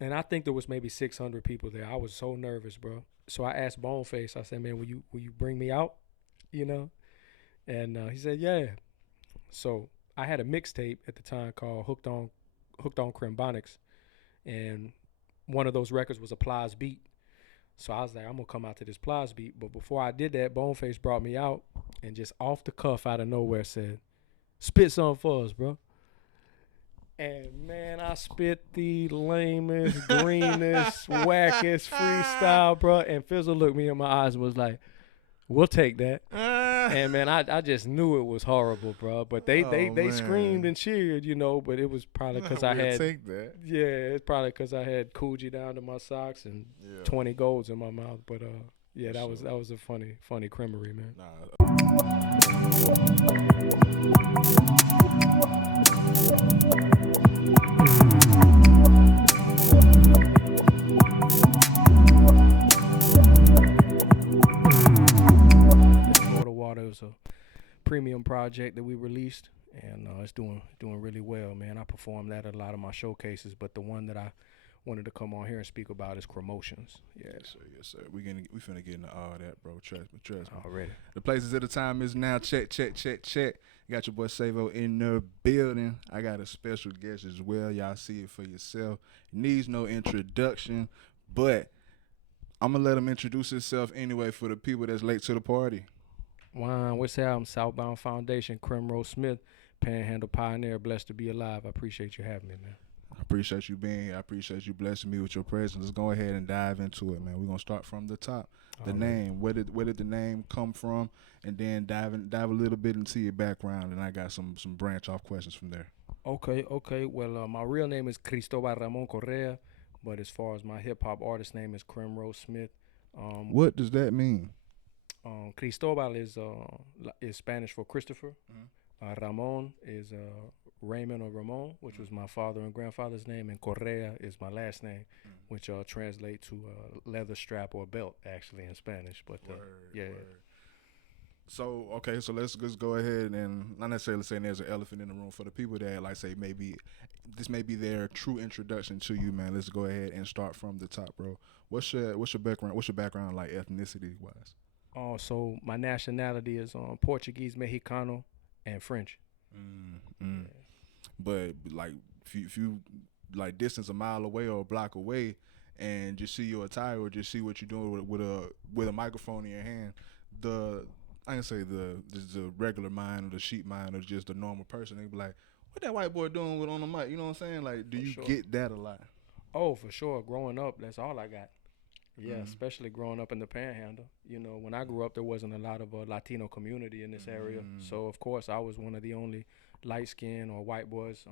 And I think there was maybe 600 people there. I was so nervous, bro. So I asked Boneface. I said, "Man, will you bring me out?" You know, and he said, "Yeah." So I had a mixtape at the time called Hooked on Crembonics, and one of those records was a Plies beat. So I was like, I'm gonna come out to this Plies beat. But before I did that, Boneface brought me out and just off the cuff out of nowhere said, "Spit something for us, bro." And man, I spit the lamest, greenest, wackest freestyle, bro. And Fizzle looked me in my eyes and was like, "We'll take that." And man, I just knew it was horrible, bro. But they they Oh they screamed man, and cheered, But it was probably because I we'll had, take that. yeah, it's probably because I had Coogee down to my socks and Yeah, 20 golds in my mouth. But yeah, for that was sure. that was a funny creamery, man. Nah, Florida Water was a premium project that we released, and it's doing really well, man. I performed that at a lot of my showcases, but the one that I wanted to come on here and speak about is Promotions. Yeah, yes sir, yes sir. We finna get into all that, bro. Trust me, trust me. already. The places at the time is now. Check, check, check, check. Got your boy Savo in the building. I got a special guest as well. Y'all see it for yourself. Needs no introduction, but I'm gonna let him introduce himself anyway for the people that's late to the party. Wine, what's that? I'm Southbound Foundation, Cremro Smith, Panhandle Pioneer. Blessed to be alive. I appreciate you having me, man. I appreciate you being here. I appreciate you blessing me with your presence. Let's go ahead and dive into it, man. We're gonna start from the top. The Already. name. Where did the name come from? And then dive a little bit into your background, and I got some branch off questions from there. Okay. Well, my real name is Cristobal Ramon Correa, but as far as my hip hop artist name is Cremro Smith. Um, What does that mean? Cristobal is Spanish for Christopher. Mhm. Ramon is Raymond or Ramon, which was my father and grandfather's name, and Correa is my last name, which translates to leather strap or belt, actually in Spanish. But Word, yeah, word. So okay, so let's just go ahead and not necessarily saying there's an elephant in the room for the people that like say maybe this may be their true introduction to you, man. Let's go ahead and start from the top, bro. What's your background? What's your background like ethnicity wise? so my nationality is Portuguese, Mexicano, and French. Mm, Yeah. mm. But like if you like distance a mile away or a block away and just see your attire or just see what you're doing with a microphone in your hand, the I can say the regular mind or the sheep mind or just the normal person, they be like, what that white boy doing with on the mic? You know what I'm saying? Like, do For you sure. get that a lot? Oh, for sure. Growing up, that's all I got. Yeah, Mm, especially growing up in the Panhandle. When I grew up, there wasn't a lot of Latino community in this area. mm, So of course, I was one of the only light skinned or white boys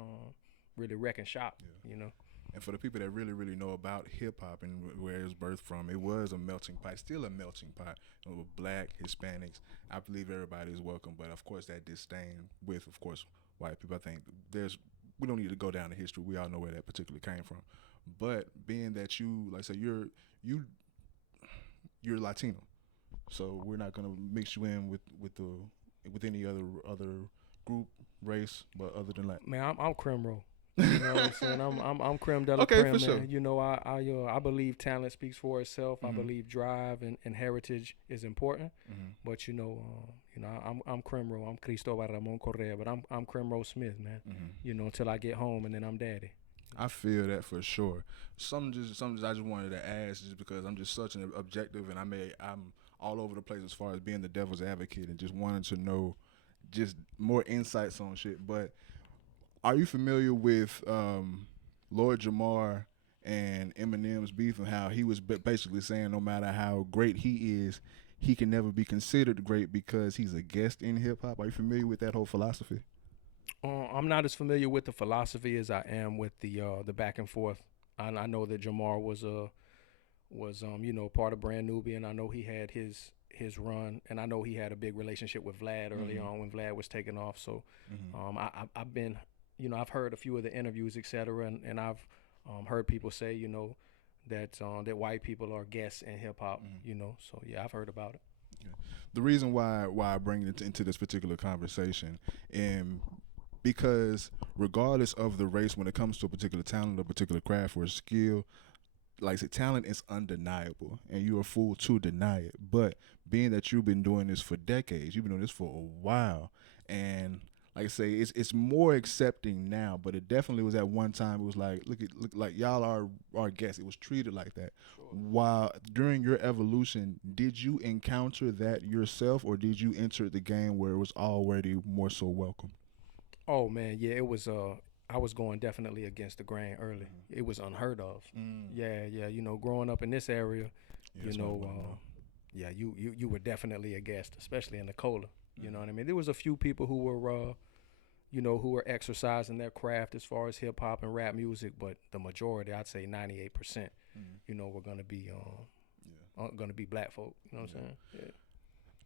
really wrecking shop. yeah. You know. And for the people that really, really know about hip hop and where it was birthed from, it was a melting pot, still a melting pot with black, Hispanics. I believe everybody is welcome, but of course that disdain with, of course, white people. I think we don't need to go down the history. We all know where that particularly came from. But being that you, like I say, you you're Latino, so we're not gonna mix you in with any other group, race, but other than that. Man, I'm creme roll. You know what I'm saying? I'm creme de la Okay, creme, for sure. man. I believe talent speaks for itself. I Mhm. believe drive and heritage is important. Mhm. But I'm creme roll. I'm Cristobal Ramon Correa, but I'm creme roll Smith, man. Mhm. Until I get home and then I'm daddy. I feel that for sure. Some I just wanted to ask just because I'm just such an objective and I'm all over the place as far as being the devil's advocate and just wanting to know just more insights on shit. But are you familiar with Lord Jamar and Eminem's beef and how he was basically saying no matter how great he is, he can never be considered great because he's a guest in hip hop? Are you familiar with that whole philosophy? I'm not as familiar with the philosophy as I am with the back and forth. I know that Jamar was part of Brand Nubian. I know he had his run, and I know he had a big relationship with Vlad early on when Vlad was taking off. So Mm-hmm. I've been, I've heard a few of the interviews, etc., and I've heard people say, that white people are guests in hip hop. So yeah, I've heard about it. The reason why I bring it into this particular conversation, and because regardless of the race, when it comes to a particular talent, a particular craft or skill, like I said, talent is undeniable, and you're a fool to deny it. But being that you've been doing this for decades, you've been doing this for a while, and like I say, it's more accepting now. But it definitely was at one time. It was like, look, like y'all are our guests. It was treated like that. Sure. While during your evolution, did you encounter that yourself, or did you enter the game where it was already more so welcome? Oh man, yeah, it was. I was going definitely against the grain early. It was unheard of. Yeah, yeah. You know, growing up in this area, Yeah, you know, yeah, you were definitely a guest, especially in the cola. You know what I mean? There was a few people who were, you know, who were exercising their craft as far as hip hop and rap music, but the majority, I'd say 98%, you know, were gonna be black folk. You know what I'm saying? Yeah.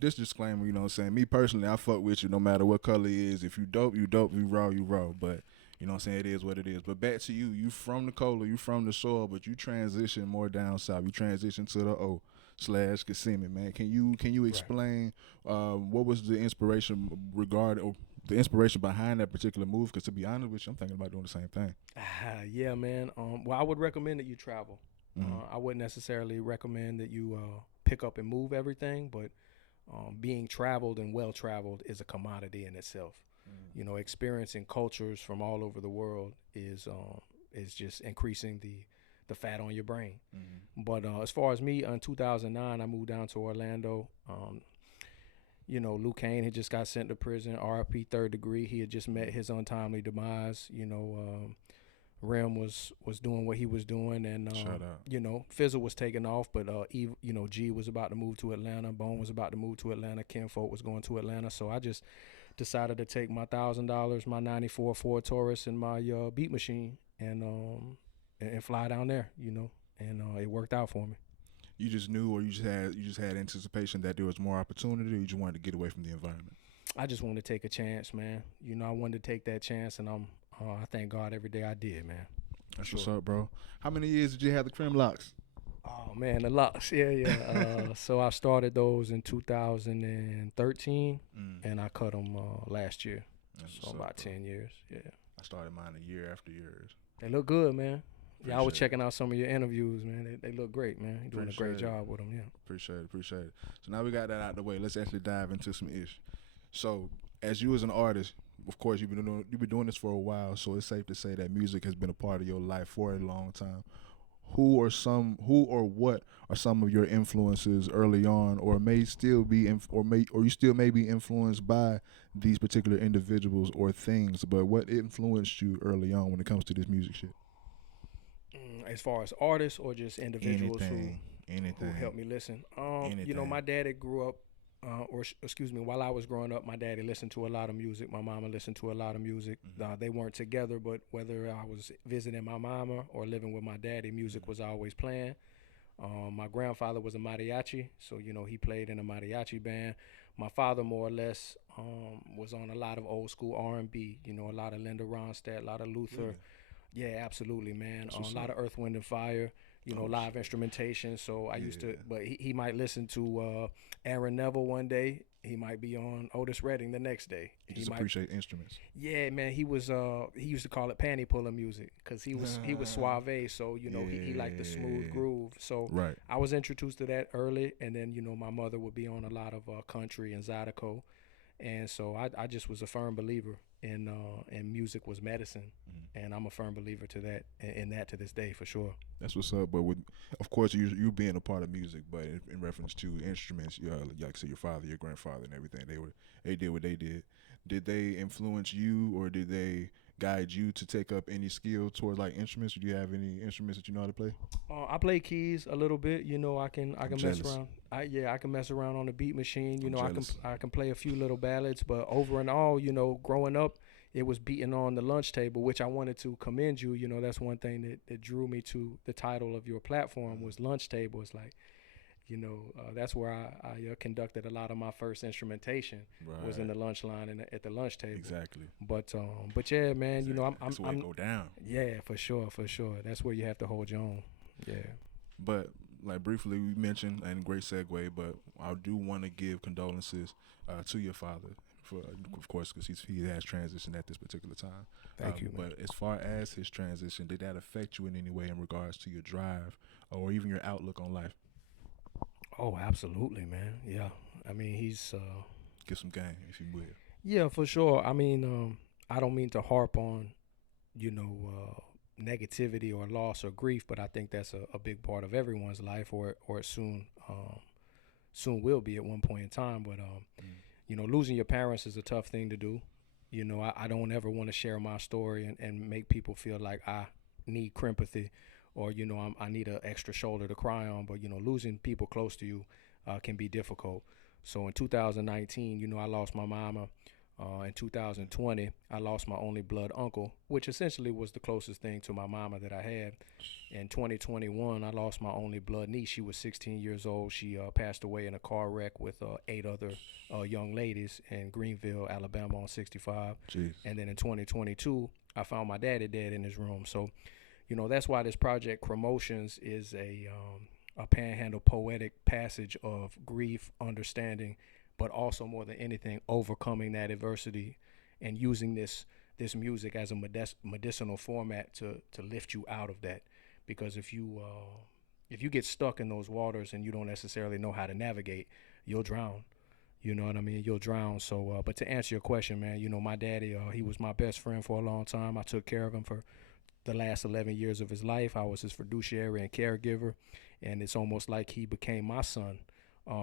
This disclaimer, you know what I'm saying? Me personally, I fuck with you no matter what color it is. If you dope, you dope. You raw, you raw. But you know what I'm saying? It is what it is. But back to you. You from the cola, you from the soil, but you transition more down south. You transition to the O/Kissimmee, man. Can you explain what was the inspiration regarding or the inspiration behind that particular move? Because to be honest with you, I'm thinking about doing the same thing. Yeah, man. Well, I would recommend that you travel. I wouldn't necessarily recommend that you pick up and move everything, but being traveled and well traveled is a commodity in itself. You know, experiencing cultures from all over the world is just increasing the fat on your brain. But as far as me, in 2009, I moved down to Orlando. You know, Luke Kane had just got sent to prison, RIP, third degree. He had just met his untimely demise. You know, Rem was doing what he was doing, and you know, Fizzle was taking off, but you know, G was about to move to Atlanta, Bone was about to move to Atlanta, Kinfolk was going to Atlanta, so I just decided to take my $1,000, my '94 Ford Taurus, and my beat machine, and fly down there, you know, and it worked out for me. You just knew, or you just had anticipation that there was more opportunity, or you just wanted to get away from the environment? I just wanted to take a chance, man. You know, I wanted to take that chance, and I thank God every day I did, man. That's what's up, bro. How many years did you have the Crem locks? Oh man, the locks, yeah. So I started those in 2013, and I cut them last year. So about 10 years, yeah. I started mine a year after yours. They look good, man. Yeah, I was checking out some of your interviews, man. They look great, man. You're doing a great job with them, yeah. Appreciate it. So now we got that out the way. Let's actually dive into some ish. So as you as an artist, of course, you've been doing this for a while, so it's safe to say that music has been a part of your life for a long time. Who or what are some of your influences early on, or may still be, or you still may be influenced by these particular individuals or things? But what influenced you early on when it comes to this music shit? As far as artists or just individuals anything who helped me listen? You know, my daddy grew up. While I was growing up, my daddy listened to a lot of music. My mama listened to a lot of music. They weren't together, but whether I was visiting my mama or living with my daddy, music was always playing. My grandfather was a mariachi, so, you know, he played in a mariachi band. My father, more or less, was on a lot of old school R&B, you know, a lot of Linda Ronstadt, a lot of Luther. Really? Yeah, absolutely, man. A lot of Earth, Wind, and Fire. You know, live instrumentation. So I used to, but he might listen to Aaron Neville one day. He might be on Otis Redding the next day. He might appreciate instruments. Yeah, man. He used to call it panty puller music because he was suave. So, you know, he liked the smooth groove. So I was introduced to that early, and then, you know, my mother would be on a lot of country and Zydeco. And so I just was a firm believer in music was medicine, and I'm a firm believer to that to this day for sure. That's what's up. But of course, you being a part of music, but in reference to instruments, like say your father, your grandfather, and everything, they did what they did. Did they influence you, or did they guide you to take up any skill towards like instruments? Or do you have any instruments that you know how to play? I play keys a little bit. You know, I can mess around. I can mess around on the beat machine. You know, I can play a few little ballads. But over and all, you know, growing up, it was beating on the lunch table, which I wanted to commend you. You know, that's one thing that drew me to the title of your platform was Lunch Table. It's like, you know, that's where I conducted a lot of my first instrumentation was in the lunch line and at the lunch table. Exactly. But yeah, man, you know, that's where I'm go down. Yeah, for sure. That's where you have to hold your own. Yeah. But like briefly, we mentioned, and great segue, but I do want to give condolences to your father for, of course, because he has transitioned at this particular time. Thank you, man. But as far as his transition, did that affect you in any way in regards to your drive or even your outlook on life? Oh, absolutely, man. Yeah. I mean, he's Give some game, if you will. yeah, for sure. I mean, I don't mean to harp on, negativity or loss or grief, but I think that's a big part of everyone's life, or it soon will be at one point in time. But losing your parents is a tough thing to do. I don't ever want to share my story and make people feel like I need sympathy, or I need an extra shoulder to cry on. But losing people close to you can be difficult. So in 2019, I lost my mama. In 2020, I lost my only blood uncle, which essentially was the closest thing to my mama that I had. In 2021, I lost my only blood niece. She was 16 years old. She passed away in a car wreck with 8 other young ladies in Greenville, Alabama on 65. Jeez. And then in 2022, I found my daddy dead in his room. So, that's why this project, Cremotions, is a panhandle poetic passage of grief, understanding, but also more than anything, overcoming that adversity and using this music as a medicinal format to lift you out of that. Because if you get stuck in those waters and you don't necessarily know how to navigate, you'll drown. You know what I mean? You'll drown. So, but to answer your question, man, my daddy, he was my best friend for a long time. I took care of him for the last 11 years of his life. I was his fiduciary and caregiver, and it's almost like he became my son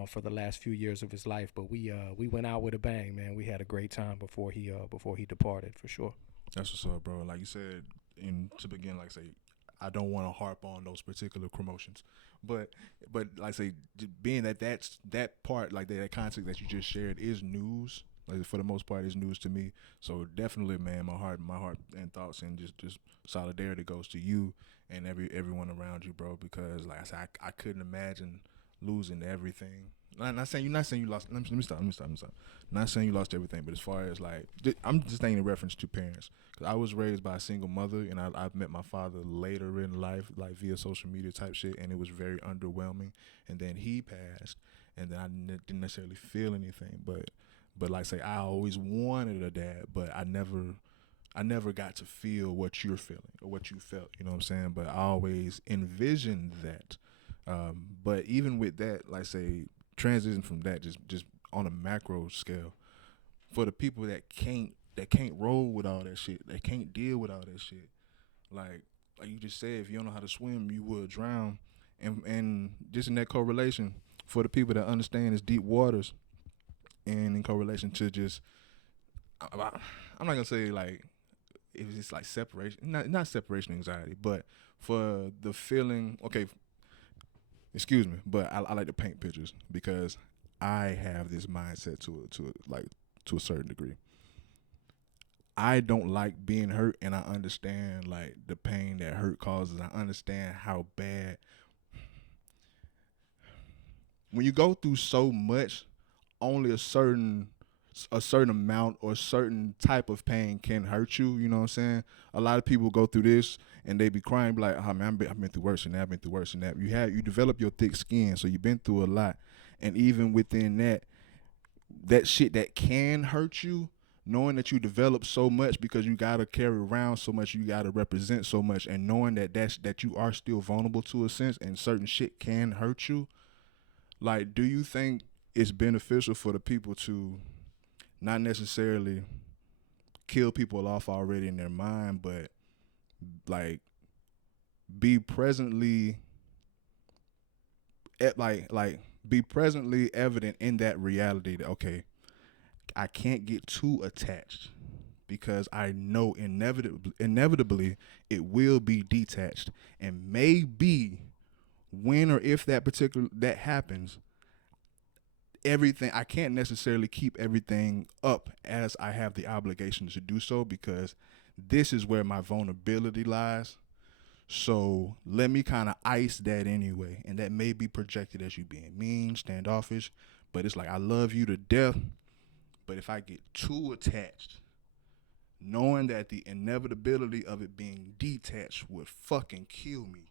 for the last few years of his life. But we went out with a bang, man. We had a great time before he departed, for sure. That's what's up, bro. Like you said, to begin, like say, I don't want to harp on those particular promotions, but like say, being that part, like that concept that you just shared is news. Like for the most part, is news to me. So definitely, man, my heart and thoughts and just solidarity goes to you and everyone around you, bro. Because like I said, I couldn't imagine losing everything. Not saying you lost. Let me stop. Not saying you lost everything, but as far as like, I'm just saying in reference to parents. Cause I was raised by a single mother, and I've met my father later in life, like via social media type shit, and it was very underwhelming. And then he passed, and then I didn't necessarily feel anything, but like say, I always wanted a dad, but I never got to feel what you're feeling or what you felt. You know what I'm saying? But I always envisioned that. But even with that, like say, transition from that, just on a macro scale, for the people that can't roll with all that shit, that can't deal with all that shit, like you just said, if you don't know how to swim, you will drown, and just in that correlation, for the people that understand it's deep waters, and in correlation to just, I'm not gonna say like it was just like separation, not separation anxiety, but for the feeling, okay. Excuse me, but I like to paint pictures because I have this mindset to a certain degree. I don't like being hurt, and I understand like the pain that hurt causes. I understand how bad when you go through so much, only a certain amount or certain type of pain can hurt you. You know what I'm saying? A lot of people go through this and they be crying, be like, "Oh man, I've been through worse than that. I've been through worse than that." You develop your thick skin, so you've been through a lot, and even within that shit that can hurt you, knowing that you develop so much because you gotta carry around so much, you gotta represent so much, and knowing that you are still vulnerable to a sense, and certain shit can hurt you. Like, do you think it's beneficial for the people to not necessarily kill people off already in their mind, but like be presently be presently evident in that reality that, okay, I can't get too attached because I know inevitably it will be detached, and maybe when or if that happens, everything, I can't necessarily keep everything up as I have the obligation to do so, because this is where my vulnerability lies. So let me kind of ice that anyway, and that may be projected as you being mean, standoffish, but it's like, I love you to death, but if I get too attached, knowing that the inevitability of it being detached would fucking kill me.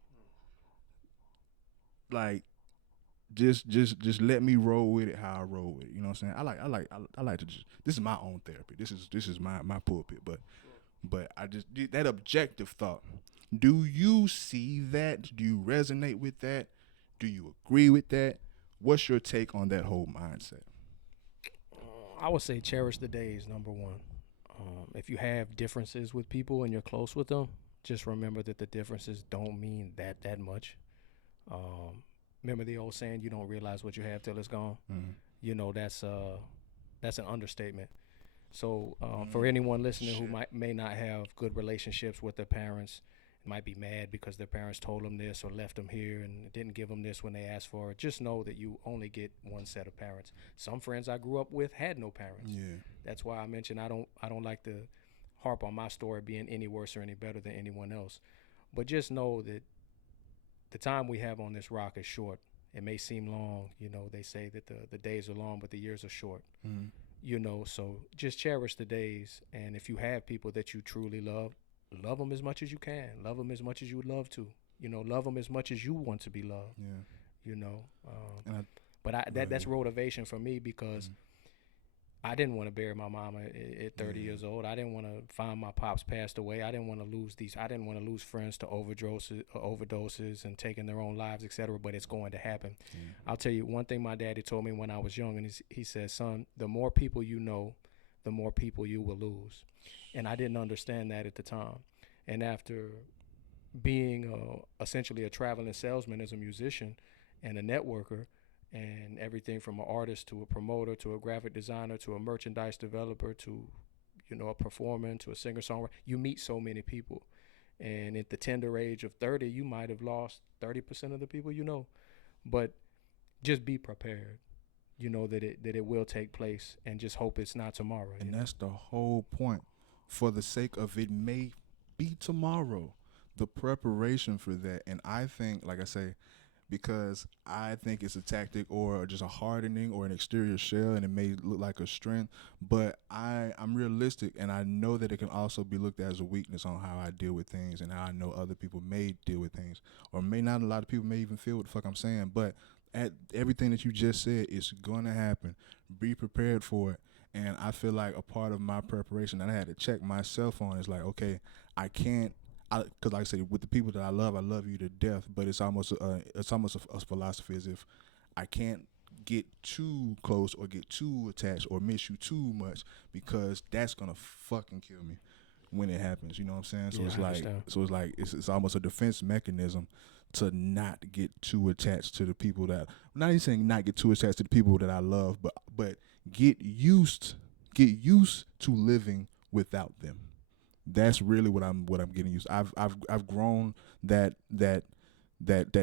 Like, just let me roll with it how I roll with it. You know what I'm saying? I like to just, this is my own therapy. This is my pulpit, but I just did that objective thought. Do you see that? Do you resonate with that? Do you agree with that? What's your take on that whole mindset? I would say cherish the days. Number one, if you have differences with people and you're close with them, just remember that the differences don't mean that much. Remember the old saying, "You don't realize what you have till it's gone." Mm-hmm. You know that's an understatement. So for anyone listening who may not have good relationships with their parents, might be mad because their parents told them this or left them here and didn't give them this when they asked for it. Just know that you only get one set of parents. Some friends I grew up with had no parents. Yeah. That's why I mentioned I don't like to harp on my story being any worse or any better than anyone else. But just know that the time we have on this rock is short. It may seem long, they say that the days are long, but the years are short. Mm-hmm. So just cherish the days. And if you have people that you truly love them as much as you can. Love them as much as you would love to. Love them as much as you want to be loved. Yeah. You know, And that's motivation for me because I didn't want to bury my mama at 30 years old. I didn't want to find my pops passed away. I didn't want to lose I didn't want to lose friends to overdoses and taking their own lives, etc. But it's going to happen. I'll tell you one thing my daddy told me when I was young, and he said, "Son, the more people you know, the more people you will lose." And I didn't understand that at the time. And after being essentially a traveling salesman as a musician and a networker, and everything from an artist to a promoter to a graphic designer to a merchandise developer to a performer to a singer-songwriter, you meet so many people. And at the tender age of 30, you might have lost 30% of the people you know. But just be prepared. That it will take place, and just hope it's not tomorrow. And that's the whole point. For the sake of it may be tomorrow, the preparation for that. And I think, like I say, because I think it's a tactic or just a hardening or an exterior shell, and it may look like a strength, but I'm realistic, and I know that it can also be looked at as a weakness on how I deal with things and how I know other people may deal with things, or may not. A lot of people may even feel what the fuck I'm saying, but at everything that you just said, it's gonna happen. Be prepared for it. And I feel like a part of my preparation that I had to check myself on is like, okay, I can't, because like I say, with the people that I love you to death. But it's almost a philosophy as if I can't get too close or get too attached or miss you too much, because that's gonna fucking kill me when it happens. You know what I'm saying? So it's like it's almost a defense mechanism to not get too attached to the people that, not even saying not get too attached to the people that I love, but get used to living without them. That's really what I'm getting used. I've grown that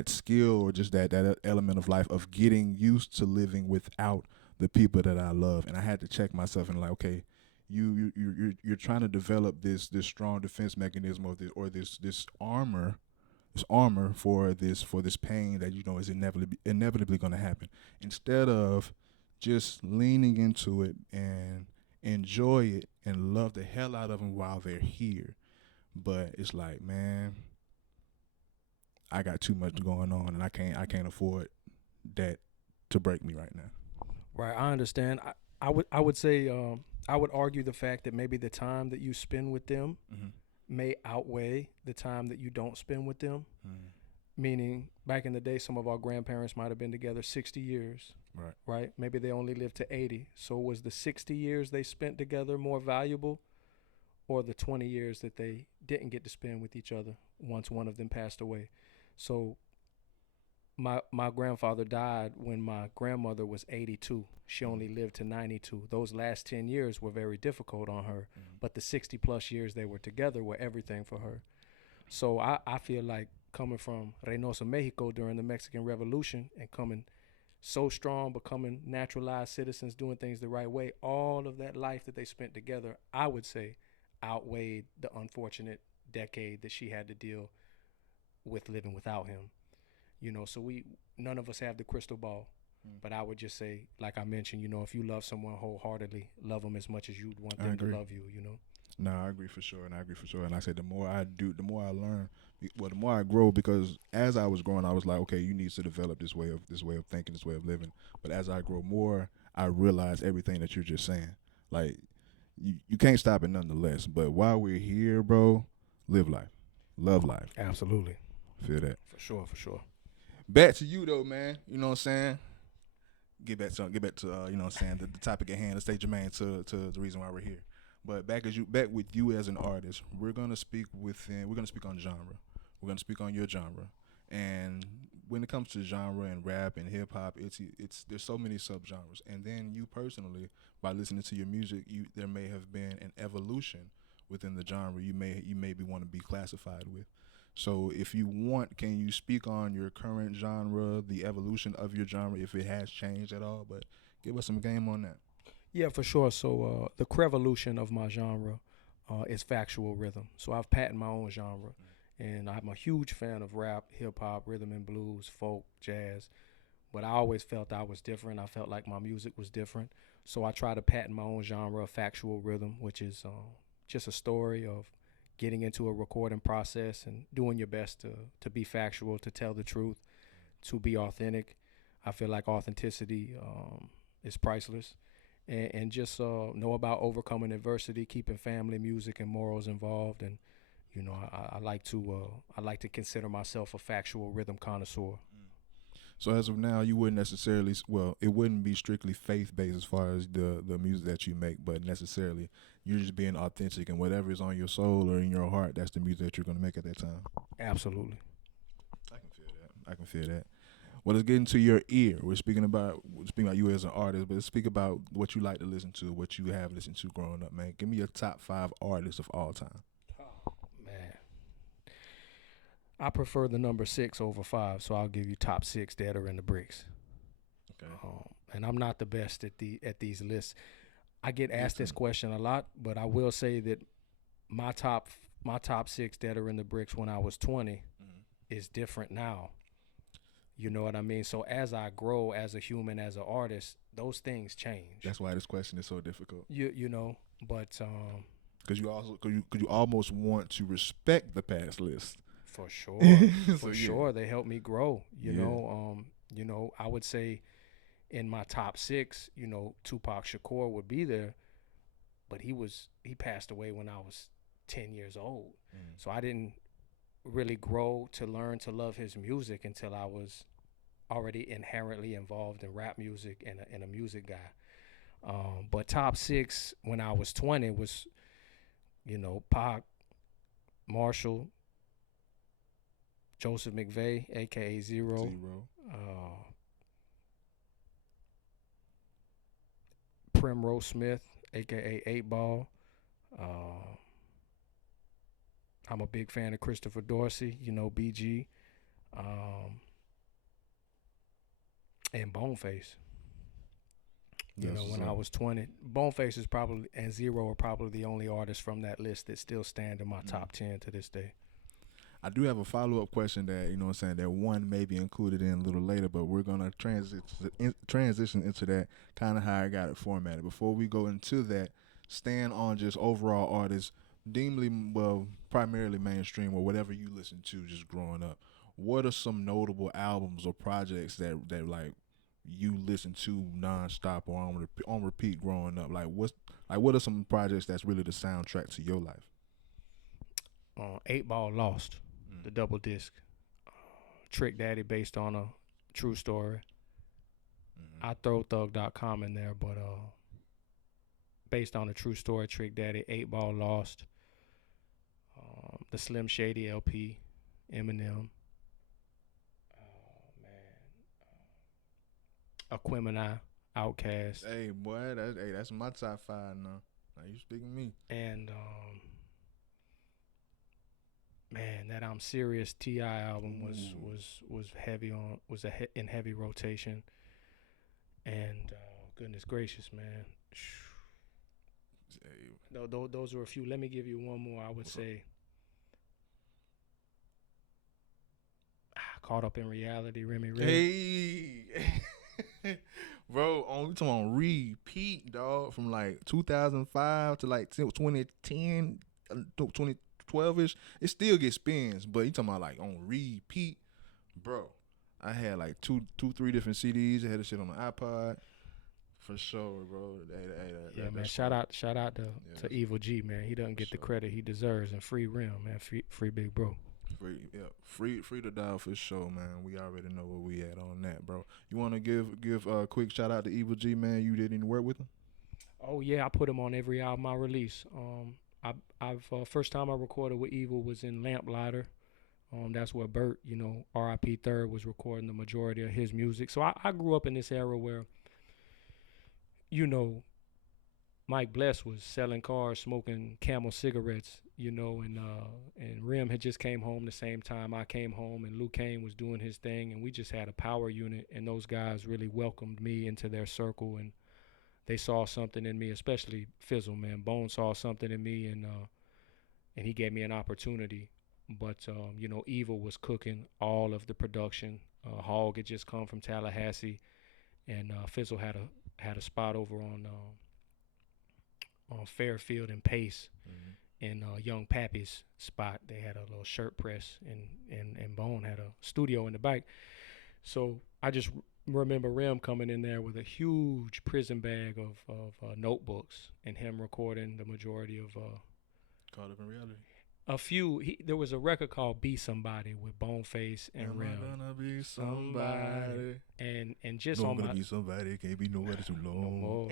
skill, or just that element of life of getting used to living without the people that I love. And I had to check myself and like, okay, you're trying to develop this strong defense mechanism or this armor for this pain that is inevitably going to happen, instead of just leaning into it and enjoy it and love the hell out of them while they're here. But it's like, man, I got too much going on, and I can't afford that to break me right now. Right, I understand. I would say I would argue the fact that maybe the time that you spend with them may outweigh the time that you don't spend with them. Meaning, back in the day, some of our grandparents might have been together 60 years. Right? Maybe they only lived to 80. So was the 60 years they spent together more valuable, or the 20 years that they didn't get to spend with each other once one of them passed away? So my grandfather died when my grandmother was 82. She only lived to 92. Those last 10 years were very difficult on her, but the 60 plus years they were together were everything for her. So I feel like coming from Reynosa, Mexico during the Mexican Revolution, and coming so strong, becoming naturalized citizens, doing things the right way, all of that life that they spent together, I would say, outweighed the unfortunate decade that she had to deal with living without him. So none of us have the crystal ball, but I would just say, like I mentioned, if you love someone wholeheartedly, love them as much as you'd want them to love you. No, I agree for sure, and I agree for sure. And like I said, the more I do, the more I learn. Well, the more I grow, because as I was growing, I was like, okay, you need to develop this way of thinking, this way of living. But as I grow more, I realize everything that you're just saying. Like you can't stop it nonetheless. But while we're here, bro, live life, love life. Absolutely. Feel that. For sure, for sure. Back to you though, man. You know what I'm saying? Get back to you know what I'm saying, the topic at hand. Let's stay germane to the reason why we're here. But back with you as an artist, we're gonna speak on genre. We're gonna speak on your genre. And when it comes to genre and rap and hip hop, it's there's so many subgenres. And then you personally, by listening to your music, there may have been an evolution within the genre you maybe want to be classified with. So if you want, can you speak on your current genre, the evolution of your genre, if it has changed at all? But give us some game on that. Yeah, for sure. So the crevolution of my genre is factual rhythm. So I've patented my own genre, and I'm a huge fan of rap, hip hop, rhythm and blues, folk, jazz. But I always felt I was different. I felt like my music was different. So I try to patent my own genre of factual rhythm, which is just a story of getting into a recording process and doing your best to be factual, to tell the truth, to be authentic. I feel like authenticity is priceless. And just know about overcoming adversity, keeping family, music, and morals involved. And you know, I like to consider myself a factual rhythm connoisseur. So as of now, you wouldn't necessarily, well, it wouldn't be strictly faith based as far as the music that you make, but necessarily you're just being authentic, and whatever is on your soul or in your heart, that's the music that you're gonna make at that time. Absolutely. I can feel that. I can feel that. Well, let's get into your ear. We're speaking about you as an artist, but let's speak about what you like to listen to, what you have listened to growing up, man. Give me your top 5 artists of all time. Oh, man. I prefer the number 6 over 5, so I'll give you top 6 that are in the bricks. Okay. And I'm not the best at these lists. I get asked this question a lot, but I will say that my top 6 that are in the bricks when I was 20 is different now. You know what I mean? So as I grow as a human, as an artist, those things change. That's why this question is so difficult. You know, but Because you almost want to respect the past list. for sure, So, sure, they helped me grow. Yeah. You know, I would say in my top 6, you know, Tupac Shakur would be there, but he passed away when I was 10 years old. So I didn't really grow to learn to love his music until I was already inherently involved in rap music and a music guy. But top 6 when I was 20 was, you know, Pac, Marshall, Joseph McVeigh, aka Zero. Cremro Smith, aka 8 Ball. I'm a big fan of Christopher Dorsey, you know, BG, and Boneface. You know, when I was 20, Boneface is probably, and Zero are probably the only artists from that list that still stand in my top 10 to this day. I do have a follow-up question that, you know what I'm saying, that one may be included in a little later, but we're going to transition into that, kind of how I got it formatted. Before we go into that, stand on just overall artists, primarily mainstream or whatever you listen to just growing up. What are some notable albums or projects that like you listen to nonstop or on repeat growing up? What are some projects that's really the soundtrack to your life? 8 Ball Lost, the double disc. Trick Daddy, based on a true story. I throw Thug.com in there, but based on a true story, Trick Daddy, 8 Ball Lost. The Slim Shady LP, Eminem. Oh man, Aquemini, Outkast. Hey boy, that's my top 5 now. Now you speaking to me. And man, that I'm Serious T.I. album was heavy on in heavy rotation. And goodness gracious, man. Those were a few. Let me give you one more. I would say Caught Up in Reality, Remy Red. Hey. Bro, we talking on repeat, dog, from like 2005 to like 2010, 2012-ish. It still gets spins, but you talking about like on repeat, bro. I had like three different CDs. I had this shit on the iPod. For sure, bro. Yeah, man. Shout out to Evil G, man. He doesn't get the credit he deserves. And free Rim, man. Free Big Bro. Free the dial for sure, man. We already know where we at on that, bro. You want to give a quick shout out to Evil G, man? You did any work with him? Oh yeah, I put him on every album I release. I've first time I recorded with Evil was in Lamplighter. That's where Bert, R.I.P. Third, was recording the majority of his music. So I grew up in this era where, Mike Bless was selling cars, smoking Camel cigarettes, and Rim had just came home the same time I came home, and Luke Kane was doing his thing, and we just had a power unit, and those guys really welcomed me into their circle, and they saw something in me, especially Fizzle, man. Bone saw something in me, and he gave me an opportunity. But, Evil was cooking all of the production. Hogg had just come from Tallahassee, and Fizzle had a spot over on Fairfield and Pace, and Young Pappy's spot. They had a little shirt press, and Bone had a studio in the back. So I just remember Rim coming in there with a huge prison bag of notebooks, and him recording the majority of Caught Up in Reality. a few. There was a record called "Be Somebody" with Boneface and Rim. I'm gonna be somebody. And just no, on I'm gonna my be somebody. Can't be nowhere too long. Oh.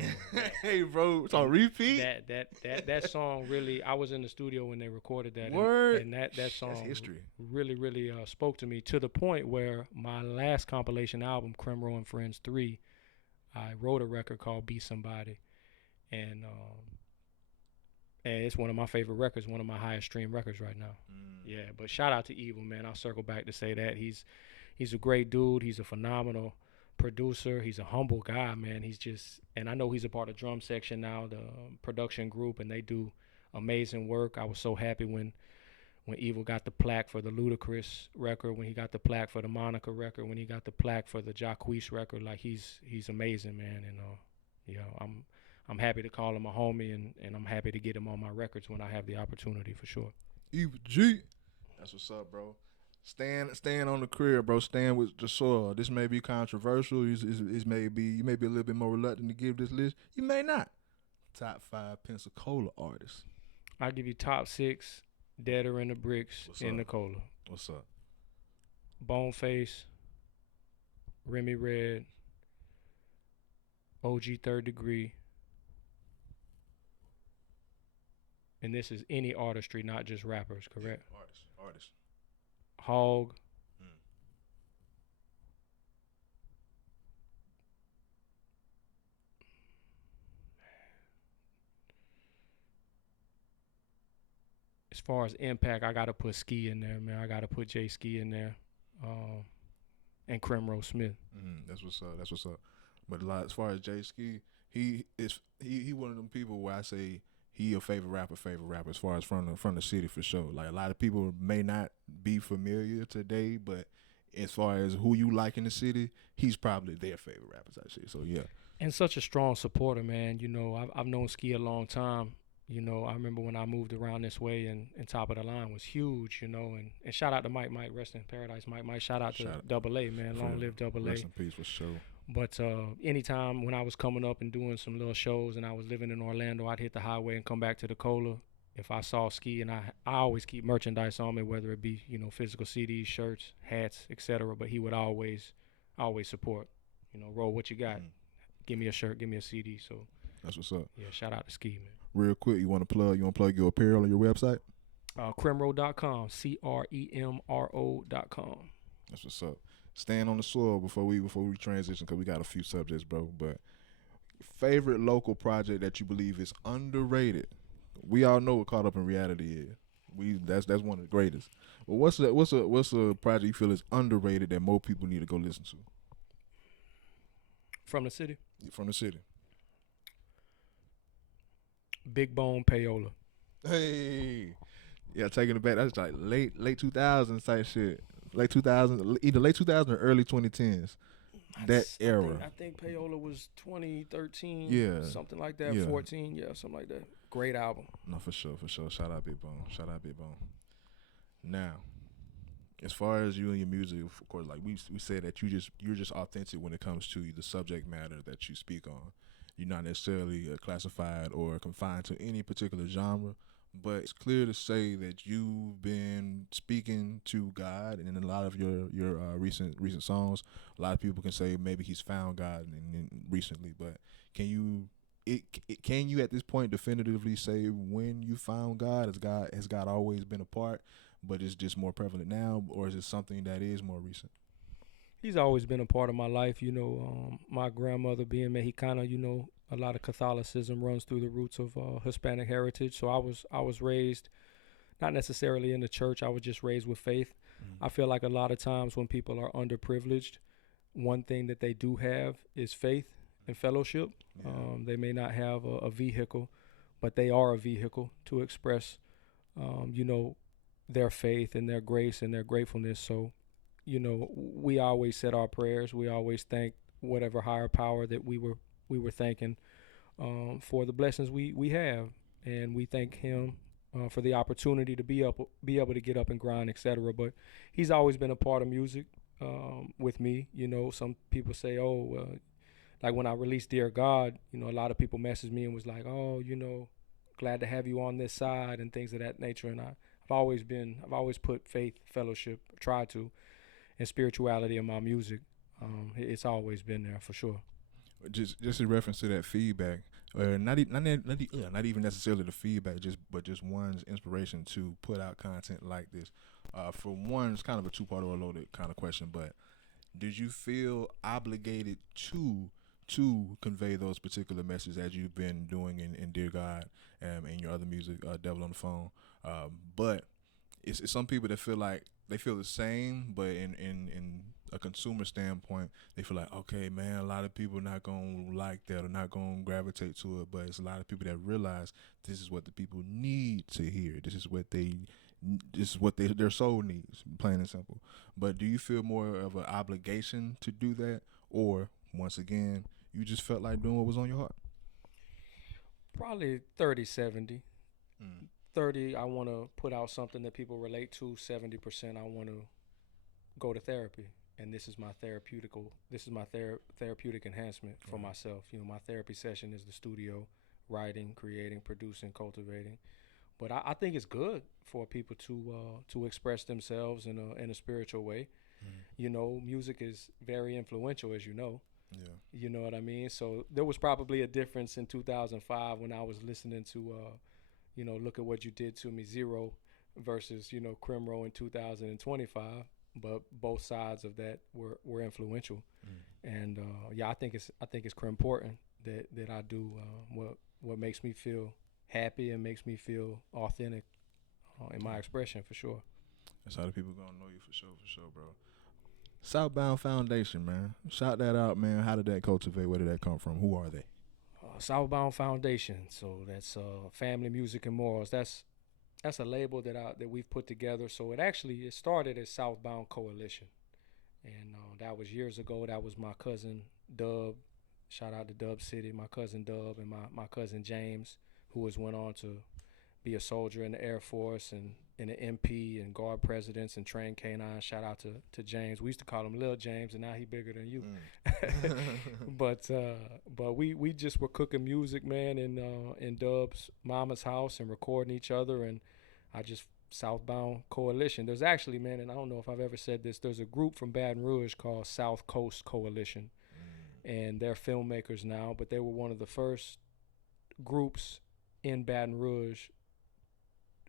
Hey, bro, it's on repeat. That song really. I was in the studio when they recorded that. Word. And that song That's history. really spoke to me, to the point where my last compilation album, Cremro and Friends 3, I wrote a record called "Be Somebody," and it's one of my favorite records, one of my highest streamed records right now. Yeah, but shout out to Evil, man. I'll circle back to say that he's a great dude. He's a phenomenal producer. He's a humble guy, man. And I know he's a part of Drum Section now, the production group, and they do amazing work. I was so happy when Evil got the plaque for the Ludacris record, when he got the plaque for the Monica record, when he got the plaque for the Jacquees record. Like, he's amazing, man. And I'm happy to call him a homie, and I'm happy to get him on my records when I have the opportunity, for sure. Evil G. That's what's up, bro. Stand on the career, bro. Stand with the soil. This may be controversial. You may be a little bit more reluctant to give this list. You may not. Top 5 Pensacola artists. I'll give you top 6, Deader in the Bricks in the Cola. What's up? Boneface, Remy Red, OG Third Degree. And this is any artistry, not just rappers, correct? Yeah, artists. Hogg. As far as impact, I got to put Ski in there, man. I got to put Jay Ski in there. And Cremro Smith. That's what's up. But as far as Jay Ski, he one of them people where I say he a favorite rapper as far as from the city, for sure. Like, a lot of people may not be familiar today, but as far as who you like in the city, he's probably their favorite rapper type shit. So yeah. And such a strong supporter, man. I've known Ski a long time. I remember when I moved around this way, and Top of the Line was huge, and shout out to Mike, rest in paradise, Mike, shout out to Double A, man, long live Double A. Rest in peace, for sure. But anytime when I was coming up and doing some little shows, and I was living in Orlando, I'd hit the highway and come back to the Cola. If I saw Ski, and I always keep merchandise on me, whether it be physical CDs, shirts, hats, etc. But he would always support. Roll what you got. Give me a shirt, give me a CD. So that's what's up. Yeah, shout out to Ski, man. Real quick, you want to plug your apparel on your website? Cremro.com, CREMRO.com. That's what's up. Stand on the soil before we transition, because we got a few subjects, bro. But favorite local project that you believe is underrated? We all know what Caught Up in Reality is. That's one of the greatest. But what's a project you feel is underrated that more people need to go listen to? From the city? From the city. Big Bone Payola. Hey. Yeah, taking it back. That's like late 2000s type shit. Either late 2000s or early 2010s. that era. I think Payola was 2013. Yeah. Something like that. Yeah. 14. Yeah, something like that. Great album. No, for sure. Shout out Big Bone. Now, as far as you and your music, of course, like we said that you're just authentic when it comes to the subject matter that you speak on. You're not necessarily classified or confined to any particular genre, but it's clear to say that you've been speaking to God, and in a lot of your recent songs, a lot of people can say maybe he's found God recently. But can you at this point definitively say when you found God? Has God always been a part, but it's just more prevalent now, or is it something that is more recent? He's always been a part of my life. My grandmother being Mexicana, a lot of Catholicism runs through the roots of Hispanic heritage. So I was raised not necessarily in the church. I was just raised with faith. I feel like a lot of times when people are underprivileged, one thing that they do have is faith and fellowship. Yeah. They may not have a vehicle, but they are a vehicle to express, their faith and their grace and their gratefulness. So, we always said our prayers. We always thank whatever higher power that we were thanking for the blessings we have, and we thank him for the opportunity to be able to get up and grind, etc. But he's always been a part of music with me. Some people say, like when I released Dear God, a lot of people messaged me and was like, glad to have you on this side and things of that nature. And I've always put faith, fellowship, tried to, and spirituality in my music. It's always been there for sure. Just in reference to that feedback, not even necessarily the feedback, just one's inspiration to put out content like this. For one, it's kind of a two-part or loaded kind of question, but did you feel obligated to convey those particular messages as you've been doing in Dear God and your other music, Devil on the Phone? But it's some people that feel like they feel the same, but in a consumer standpoint, they feel like, okay, man, a lot of people not gonna like that or not gonna gravitate to it. But it's a lot of people that realize this is what the people need to hear. This is what their soul needs, plain and simple. But do you feel more of an obligation to do that, or once again, you just felt like doing what was on your heart? Probably 30-70. 30, I want to put out something that people relate to. 70%, I want to go to therapy, and this is my therapeutic enhancement for myself. My therapy session is the studio, writing, creating, producing, cultivating. But I think it's good for people to express themselves in a spiritual way. Music is very influential, as you know. Yeah. You know what I mean? So there was probably a difference in 2005 when I was listening to Look at What You Did to Me, Zero, versus Cremro in 2025. But both sides of that were influential. And I think it's important that I do what makes me feel happy and makes me feel authentic in my expression, for sure. That's how the people gonna know you, for sure, bro. Southbound Foundation, man. Shout that out, man. How did that cultivate? Where did that come from? Who are they? Southbound Foundation. So that's Family, Music, and Morals. That's a label that we've put together. So it started as Southbound Coalition, and that was years ago. That was my cousin Dub. Shout out to Dub City, my cousin Dub, and my cousin James, who went on to be a soldier in the Air Force and an MP and guard presidents and train K9. Shout out to James. We used to call him Lil James, and now he bigger than you. But we just were cooking music, man, in Dub's mama's house and recording each other, and Southbound Coalition. There's actually, man, and I don't know if I've ever said this, there's a group from Baton Rouge called South Coast Coalition, and they're filmmakers now, but they were one of the first groups in Baton Rouge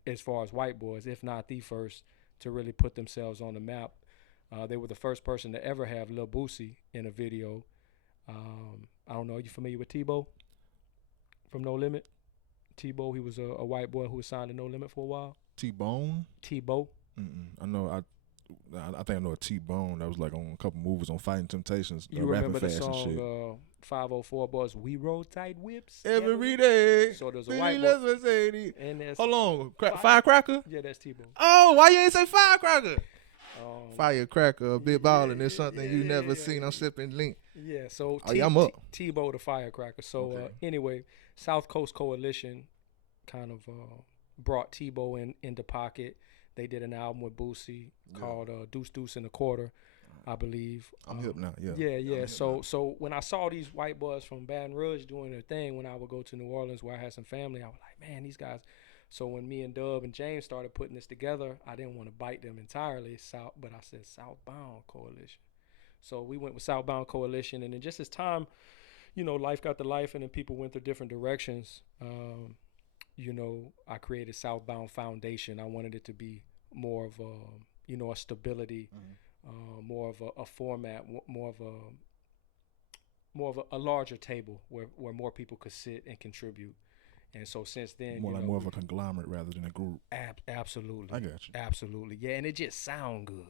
as far as white boys, if not the first, to really put themselves on the map. They were the first person to ever have Lil Boosie in a video. I don't know, are you familiar with Tebow from No Limit? Tebow, he was a white boy who was signed to No Limit for a while. T-Bone? Tebow. I know. I think I know a T-Bone that was like on a couple movies on Fighting Temptations. You remember the song 504 Boys, We Roll Tight Whips every day. So there's a white boy. And there's, hold on, Firecracker? Yeah, that's Tebow. Oh, why you ain't say Firecracker? Firecracker, a big ball, and there's something you never yeah, seen. I'm sipping link. yeah. So Oh yeah, I'm up. Tebow the firecracker. So Okay. anyway, South Coast Coalition kind of brought Tebow into pocket. They did an album with Boosie called Deuce Deuce and a Quarter, I believe. I'm hip now. Yeah. Yeah, I'm yeah. hip So now. so when I saw these white boys from Baton Rouge doing their thing, when I would go to New Orleans where I had some family, I was like, man, these guys. So when me and Dub and James started putting this together, I didn't want to bite them entirely, but I said Southbound Coalition. So we went with Southbound Coalition, and then just as time, life got to life, and then people went their different directions. I created Southbound Foundation. I wanted it to be more of a stability, more of a format, more of a larger table where more people could sit and contribute. And so since then, more of a conglomerate rather than a group. Absolutely, I got you. absolutely, yeah. And it just sound good.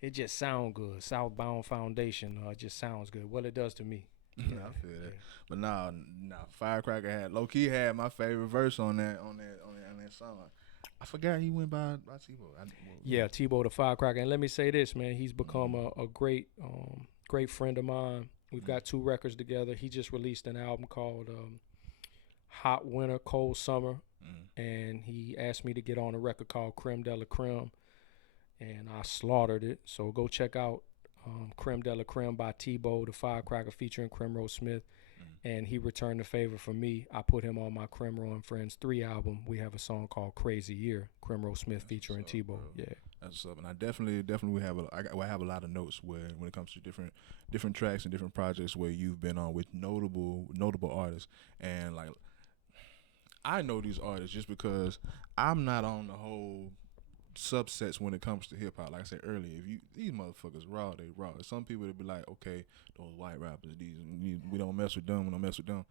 It just sound good. Southbound Foundation. It just sounds good. Well, it does to me. Yeah, I feel that. But nah, Firecracker had low key had my favorite verse on that song. I forgot he went by Tebow. Yeah, Tebow the Firecracker. And let me say this, man, he's become a great friend of mine. We've got 2 records together. He just released an album called Hot Winter, Cold Summer, and he asked me to get on a record called Creme de la Creme, and I slaughtered it. So go check out Creme de la Creme by Tebow the Firecracker featuring Cremro Smith, and he returned the favor for me. I put him on my Cremro and Friends 3 album. We have a song called Crazy Year, Cremro Smith featuring Tebow. Bro. Yeah, that's what's up. And I definitely will have a lot of notes when it comes to different tracks and different projects where you've been on with notable artists. And like, I know these artists just because I'm not on the whole subsets when it comes to hip hop. Like I said earlier, these motherfuckers raw, they raw. Some people that be like, okay, those white rappers, we don't mess with them. We don't mess with them.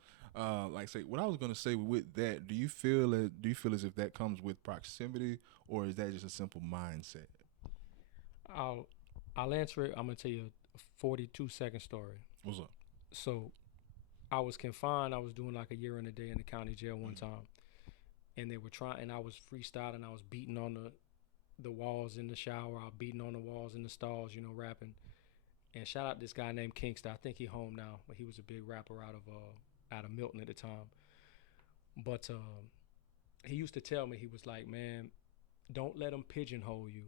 Like say, what I was gonna say with that, do you feel as if that comes with proximity, or is that just a simple mindset? I'll answer it. I'm gonna tell you a 42-second story. What's up? So I was confined. I was doing like a year and a day in the county jail one time, and they were trying. And I was freestyling. I was beating on the walls in the shower. I was beating on the walls in the stalls, rapping. And shout out this guy named Kingston. I think he home now, but he was a big rapper out of Milton at the time. But he used to tell me, he was like, man, don't let them pigeonhole you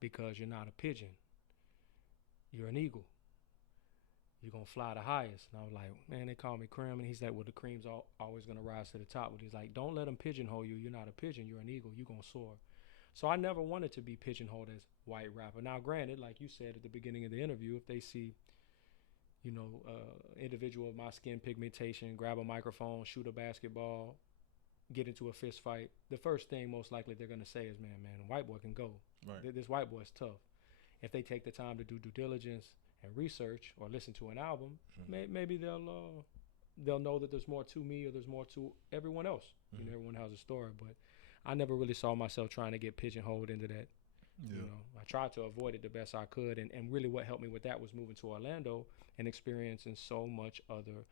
because you're not a pigeon. You're an eagle. You're going to fly the highest. And I was like, man, they call me Creme. And he's like, well, the cream's always going to rise to the top. But he's like, don't let them pigeonhole you. You're not a pigeon. You're an eagle. You're going to soar. So I never wanted to be pigeonholed as white rapper. Now, granted, like you said at the beginning of the interview, if they see, individual of my skin pigmentation, grab a microphone, shoot a basketball, get into a fist fight, the first thing most likely they're going to say is, man, white boy can go. Right. This white boy's tough. If they take the time to do due diligence and research or listen to an album, maybe they'll know that there's more to me or there's more to everyone else. Everyone has a story, but I never really saw myself trying to get pigeonholed into that. Yeah. I tried to avoid it the best I could, and really what helped me with that was moving to Orlando and experiencing so much other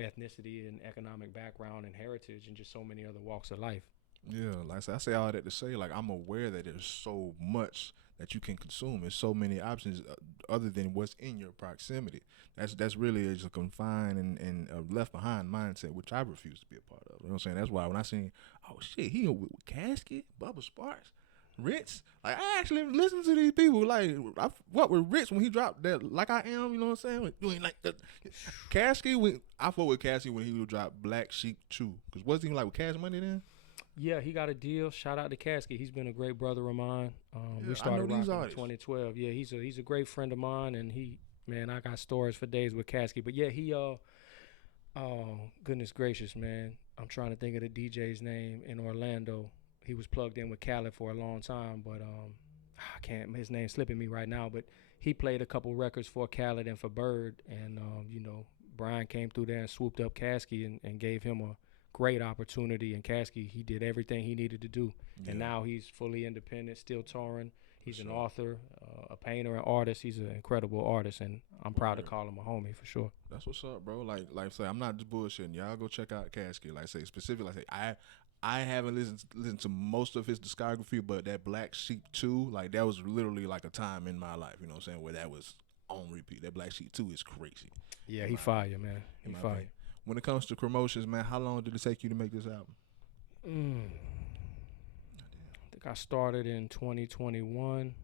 ethnicity and economic background and heritage and just so many other walks of life. Yeah, like I say all that to say, like, I'm aware that there's so much that you can consume. There's so many options other than what's in your proximity. That's really just a confined and a left behind mindset, which I refuse to be a part of. You know what I'm saying? That's why when I seen, oh shit, he with Casket, Bubba Sparks, Rittz, like I actually listened to these people. Like I fuck with Rittz when he dropped that Like I Am, you know what I'm saying? You ain't like that. Casket, I fuck with Casket when he would drop Black Sheep 2. Cause wasn't he like with Cash Money then? Yeah, he got a deal. Shout out to Casket. He's been a great brother of mine. We rocking started in 2012. Yeah, he's a great friend of mine, and I got stories for days with Casket. But yeah, oh goodness gracious, man, I'm trying to think of the DJ's name in Orlando. He was plugged in with Khaled for a long time, but I can't. His name's slipping me right now. But he played a couple records for Khaled and for Bird, and Brian came through there and swooped up Casket and gave him a great opportunity. And Casket, he did everything he needed to do, and now he's fully independent, still touring. He's an author, a painter, an artist. He's an incredible artist, and I'm proud to call him a homie for sure. That's what's up, bro. Like I say, I'm not just bullshitting. Y'all go check out Casket. Like I say, specifically, like I say, I haven't listened to most of his discography, but that Black Sheep 2, like that was literally like a time in my life, you know what I'm saying, where that was on repeat. That Black Sheep 2 is crazy. Yeah, he fire, man. He fire. When it comes to Cremrotions, man, how long did it take you to make this album? I think I started in 2021.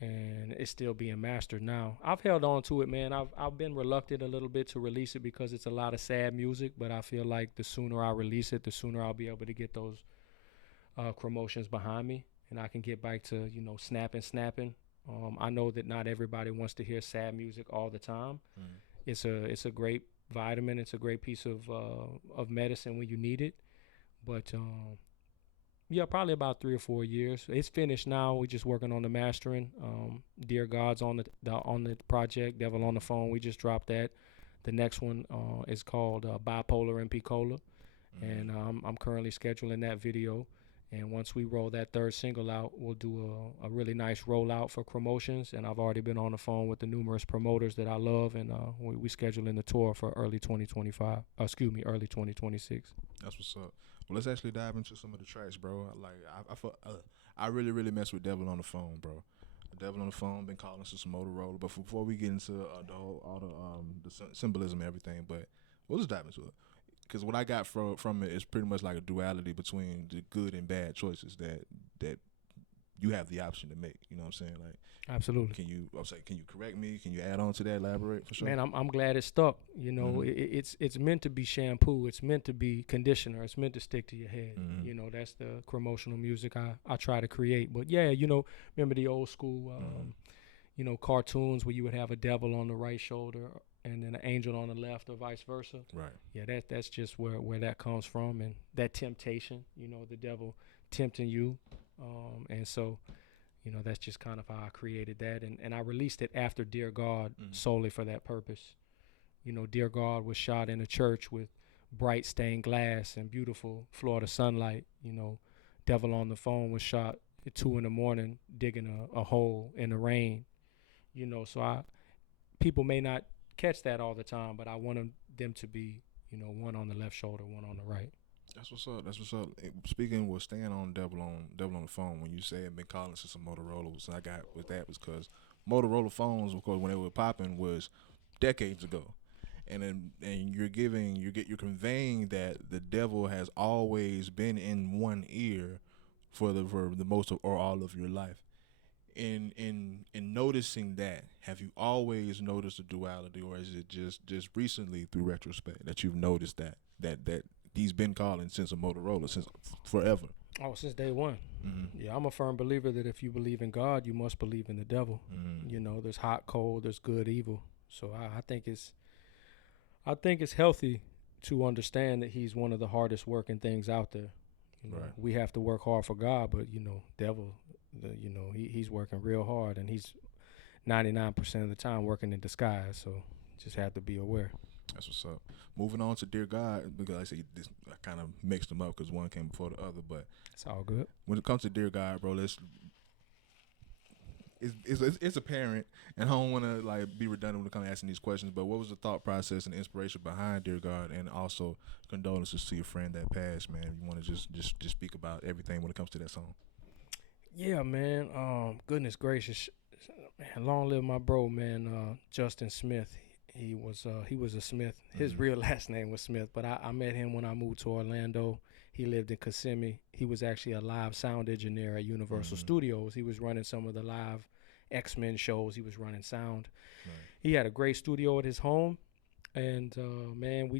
And it's still being mastered now. I've held on to it, man. I've been reluctant a little bit to release it because it's a lot of sad music, but I feel like the sooner I release it, the sooner I'll be able to get those Cremrotions behind me, and I can get back to, you know, snapping. I know that not everybody wants to hear sad music all the time. It's a great vitamin. It's a great piece of medicine when you need it. But yeah, probably about 3 or 4 years. It's finished now. We're just working on the mastering. Dear God's on the project. Devil on the Phone. We just dropped that. The next one is called Bipolar and Picola, and I'm currently scheduling that video. And once we roll that third single out, we'll do a really nice rollout for Cremrotions. And I've already been on the phone with the numerous promoters that I love, and we scheduling the tour for early 2026. That's what's up. Well, let's actually dive into some of the tracks, bro. I really mess with Devil on the Phone, bro. Devil on the Phone, been calling to some Motorola. But before we get into the symbolism and everything, but we'll just dive into it. Because what I got from it is pretty much like a duality between the good and bad choices that you have the option to make. You know what I'm saying? Like, absolutely. Can you correct me? Can you add on to that? Elaborate for sure. Man, I'm glad it stuck. You know, it's meant to be shampoo. It's meant to be conditioner. It's meant to stick to your head. You know, that's the promotional music I try to create. But yeah, you know, remember the old school, you know, cartoons where you would have a devil on the right shoulder and then an angel on the left, or vice versa. Right. Yeah, that's just where that comes from, and that temptation. You know, the devil tempting you, and so. You know, that's just kind of how I created that. And I released it after Dear God solely for that purpose. You know, Dear God was shot in a church with bright stained glass and beautiful Florida sunlight. You know, Devil on the Phone was shot at 2 a.m. digging a hole in the rain. You know, so people may not catch that all the time, but I wanted them to be, you know, one on the left shoulder, one on the right. That's what's up. Speaking with staying on Devil on the Phone, when you said been calling to some Motorola's, and I got with that was because Motorola phones, of course, when they were popping was decades ago, and you're conveying that the devil has always been in one ear for the most of or all of your life. In noticing that, have you always noticed the duality, or is it just recently through retrospect that you've noticed that he's been calling since a Motorola, since forever? Oh, since day one. Yeah, I'm a firm believer that if you believe in God, you must believe in the devil. You know, there's hot, cold, there's good, evil. So I think it's healthy to understand that he's one of the hardest working things out there. You know, right. We have to work hard for God, but you know, devil, you know, he's working real hard, and he's 99% of the time working in disguise. So just have to be aware. That's what's up. Moving on to Dear God, because I say this, I kind of mixed them up because one came before the other, but it's all good. When it comes to Dear God, bro, it's apparent, and I don't want to like be redundant when it comes to asking these questions, but what was the thought process and inspiration behind Dear God, and also condolences to your friend that passed, man? You want to just speak about everything when it comes to that song? Yeah, man. Goodness gracious, man, long live my bro, man. Justin Smith. He was a Smith. His real last name was Smith, but I met him when I moved to Orlando. He lived in Kissimmee. He was actually a live sound engineer at Universal Studios. He was running some of the live X-Men shows. He was running sound. Right. He had a great studio at his home, and man,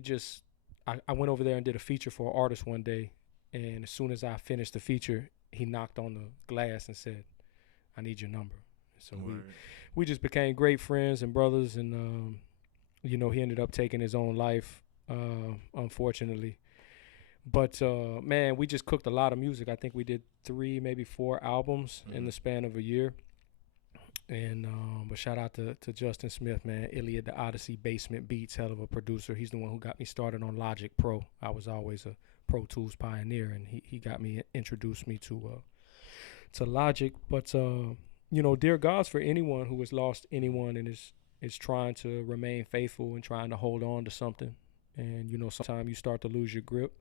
I went over there and did a feature for an artist one day, and as soon as I finished the feature, he knocked on the glass and said, "I need your number." So we just became great friends and brothers, and you know, he ended up taking his own life, unfortunately. But, man, we just cooked a lot of music. I think we did 3, maybe 4 albums in the span of a year. And but shout out to Justin Smith, man. Iliad, the Odyssey, Basement Beats, hell of a producer. He's the one who got me started on Logic Pro. I was always a Pro Tools pioneer, and he got me, introduced me to Logic. But, you know, Dear God's for anyone who has lost anyone and is trying to remain faithful and trying to hold on to something. And, you know, sometimes you start to lose your grip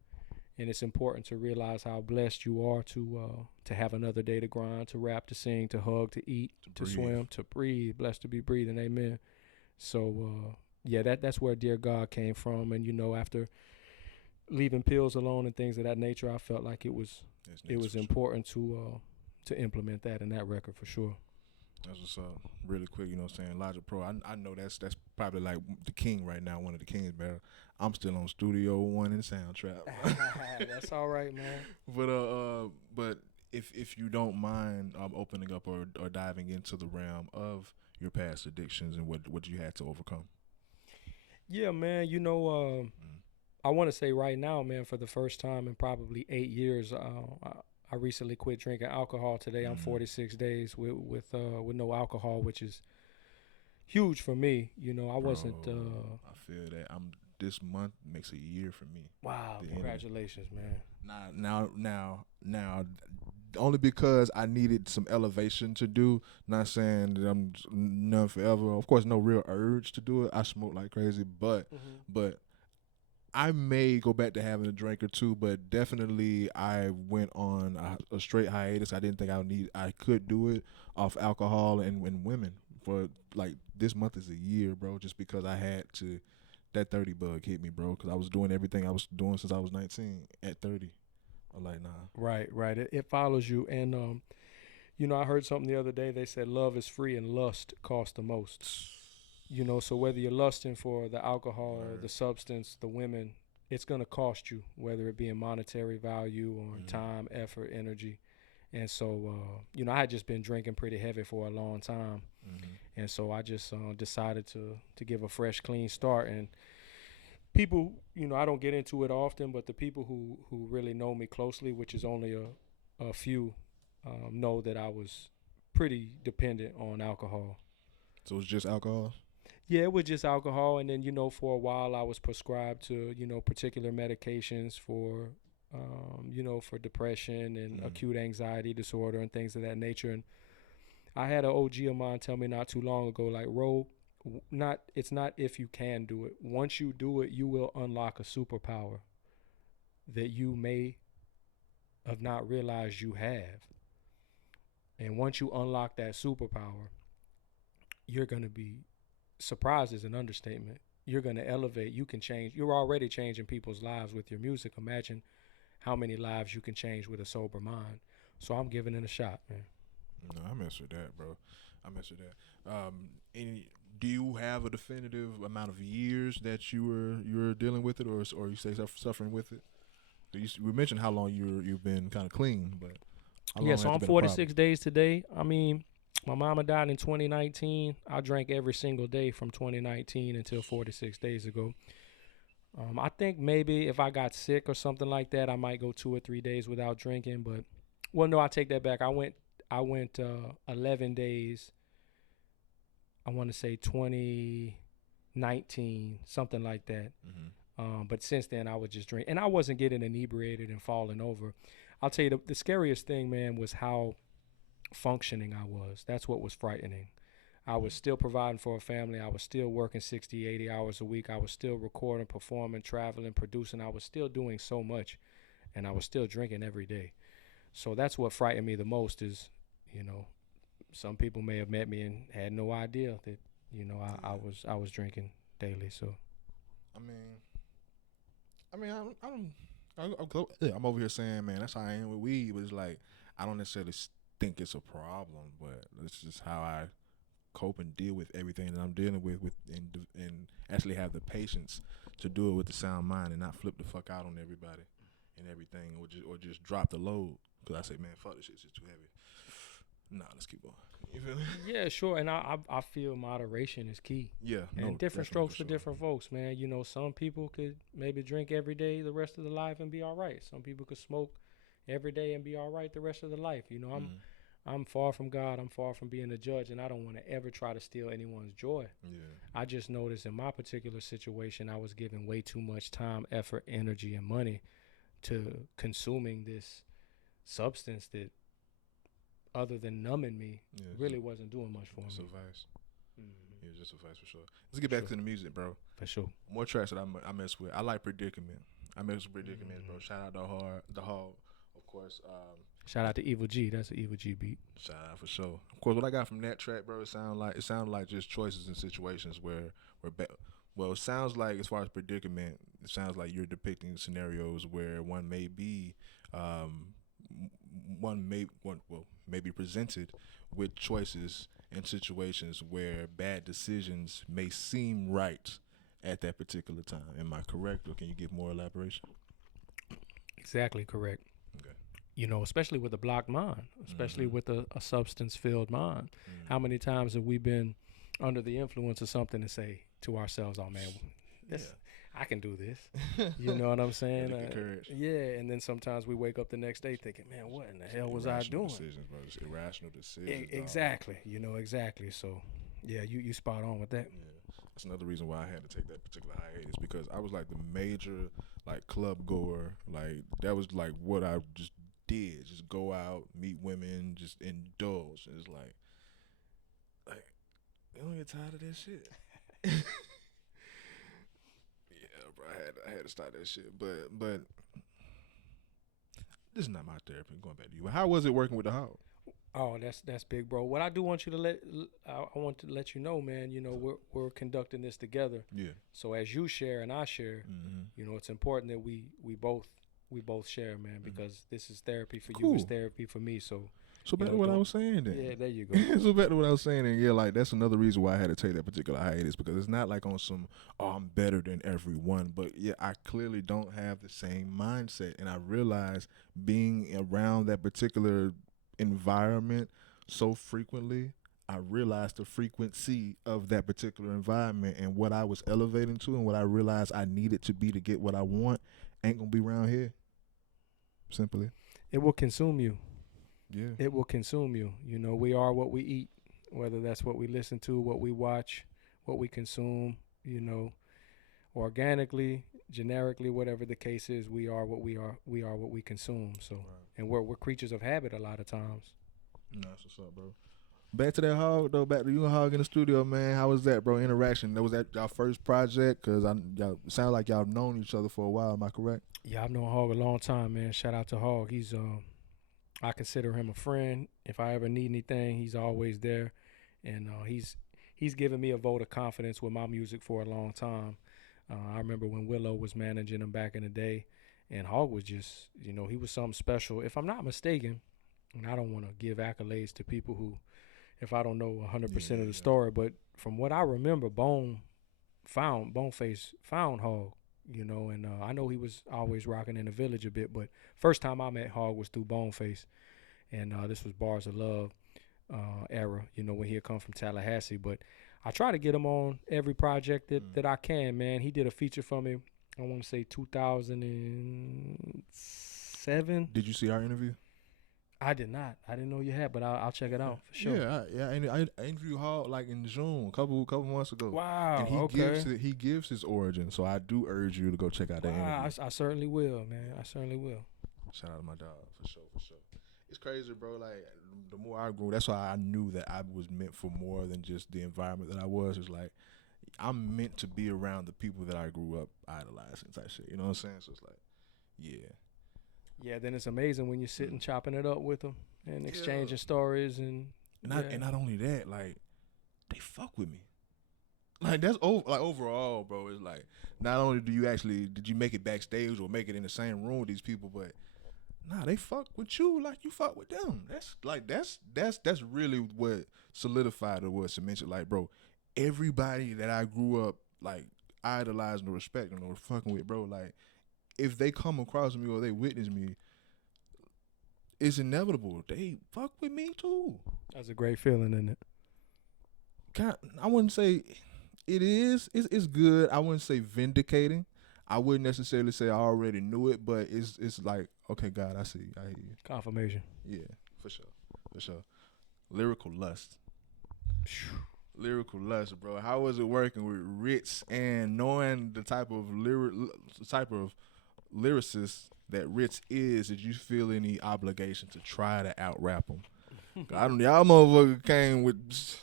And it's important to realize how blessed you are to have another day to grind, to rap, to sing, to hug, to eat, to swim, to breathe. Blessed to be breathing, amen. So yeah, that's where Dear God came from. And after leaving pills alone and things of that nature, I felt like it was important to implement that in that record for sure. That's what's up. Really quick, you know what I'm saying? Logic Pro, I know that's probably like the king right now, one of the kings, man. I'm still on Studio One and Soundtrap. That's all right, man. But if you don't mind opening up or diving into the realm of your past addictions and what you had to overcome. Yeah, man. I want to say right now, man, for the first time in probably 8 years, I recently quit drinking alcohol. Today I'm 46 days with no alcohol, which is huge for me. I wasn't. I feel that this month makes a year for me. Wow! Congratulations, man. Now, only because I needed some elevation to do. Not saying that I'm none forever. Of course, no real urge to do it. I smoke like crazy, but I may go back to having a drink or two, but definitely I went on a straight hiatus. I didn't think I could do it off alcohol and women for like this month is a year, bro. Just because I had to, that 30 bug hit me, bro. Because I was doing everything I was doing since I was 19 at 30. I'm like, nah. Right. It follows you, and I heard something the other day. They said love is free and lust costs the most. So whether you're lusting for the alcohol, the substance, the women, it's going to cost you, whether it be in monetary value or time, effort, energy. And so, I had just been drinking pretty heavy for a long time. And so I just decided to give a fresh, clean start. And people, I don't get into it often, but the people who really know me closely, which is only a few, know that I was pretty dependent on alcohol. So it's just alcohol? Yeah, it was just alcohol, and then for a while I was prescribed to particular medications for for depression and acute anxiety disorder and things of that nature. And I had an OG of mine tell me not too long ago, like, Ro, it's not if you can do it. Once you do it, you will unlock a superpower that you may have not realized you have. And once you unlock that superpower, you're gonna be surprise is an understatement. You're going to elevate. You can change. You're already changing people's lives with your music. Imagine how many lives you can change with a sober mind. So I'm giving it a shot, man. No, I mess with that, bro. I mess with that. Do you have a definitive amount of years that you're dealing with it, or you say suffering with it? We mentioned how long you've been kind of clean, but how long so I'm 46 days today. I mean, my mama died in 2019. I drank every single day from 2019 until 46 days ago. I think maybe if I got sick or something like that, I might go 2 or 3 days without drinking. But, well, no, I take that back. I went 11 days. I want to say 2019, something like that. But since then, I would just drink. And I wasn't getting inebriated and falling over. I'll tell you, the scariest thing, man, was how functioning I was. That's what was frightening. I was still providing for a family. I was still working 60, 80 hours a week. I was still recording, performing, traveling, producing. I was still doing so much, and I was still drinking every day. So that's what frightened me the most is, some people may have met me and had no idea that, I was drinking daily. So, I'm over here saying, man, that's how I am with weed. But it's like I don't necessarily think it's a problem, but it's just how I cope and deal with everything that I'm dealing with and actually have the patience to do it with the sound mind and not flip the fuck out on everybody and everything, or just drop the load. Because I say, man, fuck this shit, it's just too heavy. Nah, let's keep going. You feel me? Yeah, sure. And I feel moderation is key. Yeah. And different strokes for different folks, man. Some people could maybe drink every day the rest of their life and be all right. Some people could smoke every day and be all right the rest of their life. I'm far from God. I'm far from being a judge, and I don't want to ever try to steal anyone's joy. Yeah. I just noticed in my particular situation, I was giving way too much time, effort, energy, and money to consuming this substance that, other than numbing me, really wasn't doing much for me. It's a vice. Yeah, just a vice for sure. Let's get back to the music, bro. For sure. More tracks that I mess with. I like Predicament. I met some predicaments, bro. Shout out the hard, of course. Shout out to Evil G. That's an Evil G beat. Shout out for sure. Of course, what I got from that track, bro, it sounded like just choices and situations well, it sounds like as far as predicament, it sounds like you're depicting scenarios where one may be, may be presented with choices and situations where bad decisions may seem right at that particular time. Am I correct, or can you give more elaboration? Exactly correct. Okay. You know, especially with a blocked mind, especially with a substance-filled mind. How many times have we been under the influence of something and say to ourselves, "Oh man, I can do this." You know what I'm saying? Yeah, and then sometimes we wake up the next day thinking, "Man, what in the hell was I doing?" Decisions, bro. It's irrational decisions. Exactly. You know, exactly. So, yeah, you spot on with that. Yeah. That's another reason why I had to take that particular hiatus, because I was like the major like club goer. Like that was like what I just did. Just go out, meet women, just indulge. And it's like you don't get tired of that shit. Yeah, bro. I had to start that shit. But this is not my therapy. Going back to you. How was it working with the Hog? Oh, that's big, bro. What I do want you to I want to let you know, man. You know, we're conducting this together. Yeah. So as you share and I share, you know, it's important that we both share, man, because this is therapy for you, it's therapy for me. So back to what I was saying then. Yeah, there you go. So back to what I was saying, and yeah, like that's another reason why I had to take that particular hiatus, because it's not like on some, oh, I'm better than everyone, but yeah, I clearly don't have the same mindset, and I realized being around that particular environment so frequently, I realized the frequency of that particular environment and what I was elevating to, and what I realized I needed to be to get what I want ain't gonna be around here. Simply, it will consume you. Yeah. It will consume you. You know, we are what we eat, whether that's what we listen to, what we watch, what we consume, you know, organically, generically, whatever the case is, we are what we are. We are what we consume. So, and we're creatures of habit a lot of times. That's what's up, bro. Back to that Hog, though. Back to you and Hog in the studio, man. How was that, bro? Interaction. Was that y'all first project? Because y'all sound like y'all have known each other for a while. Am I correct? Yeah, I've known Hog a long time, man. Shout out to Hog. He's I consider him a friend. If I ever need anything, he's always there, and he's given me a vote of confidence with my music for a long time. I remember when Willow was managing him back in the day, and Hog was just, you know, he was something special. If I'm not mistaken, and I don't want to give accolades to people who, if I don't know 100% of the story, but from what I remember, Boneface found Hog, you know, and I know he was always rocking in the Village a bit, but first time I met Hog was through Boneface, and this was Bars of Love era, you know, when he had come from Tallahassee. But I try to get him on every project that I can, man. He did a feature for me, I want to say 2007. Did you see our interview? I did not. I didn't know you had, but I'll check it out for sure. Yeah, I interviewed Hog like in June, a couple months ago. Wow. And he gives his origin, so I do urge you to go check out that interview. I certainly will, man. I certainly will. Shout out to my dog, for sure. It's crazy, bro. Like, the more I grew, that's why I knew that I was meant for more than just the environment that I was. It's like, I'm meant to be around the people that I grew up idolizing type shit. You know what I'm saying? So it's like, yeah. Yeah, then it's amazing when you're sitting chopping it up with them and exchanging stories and not only that, like, they fuck with me. Like, that's overall, bro. It's like, not only did you make it backstage or make it in the same room with these people, but nah, they fuck with you like you fuck with them. That's really what solidified or what cemented. Like, bro, everybody that I grew up like idolizing or respecting or fucking with, bro, like, if they come across me or they witness me, it's inevitable. They fuck with me too. That's a great feeling, isn't it? I wouldn't say it is. It's good. I wouldn't say vindicating. I wouldn't necessarily say I already knew it, but it's like, okay, God, I see you. I hear you. Confirmation. Yeah, for sure. Lyrical lust. Lyrical lust, bro. How was it working with Rittz and knowing the type of lyricist that Rittz is? Did you feel any obligation to try to out rap him? Y'all motherfucker came with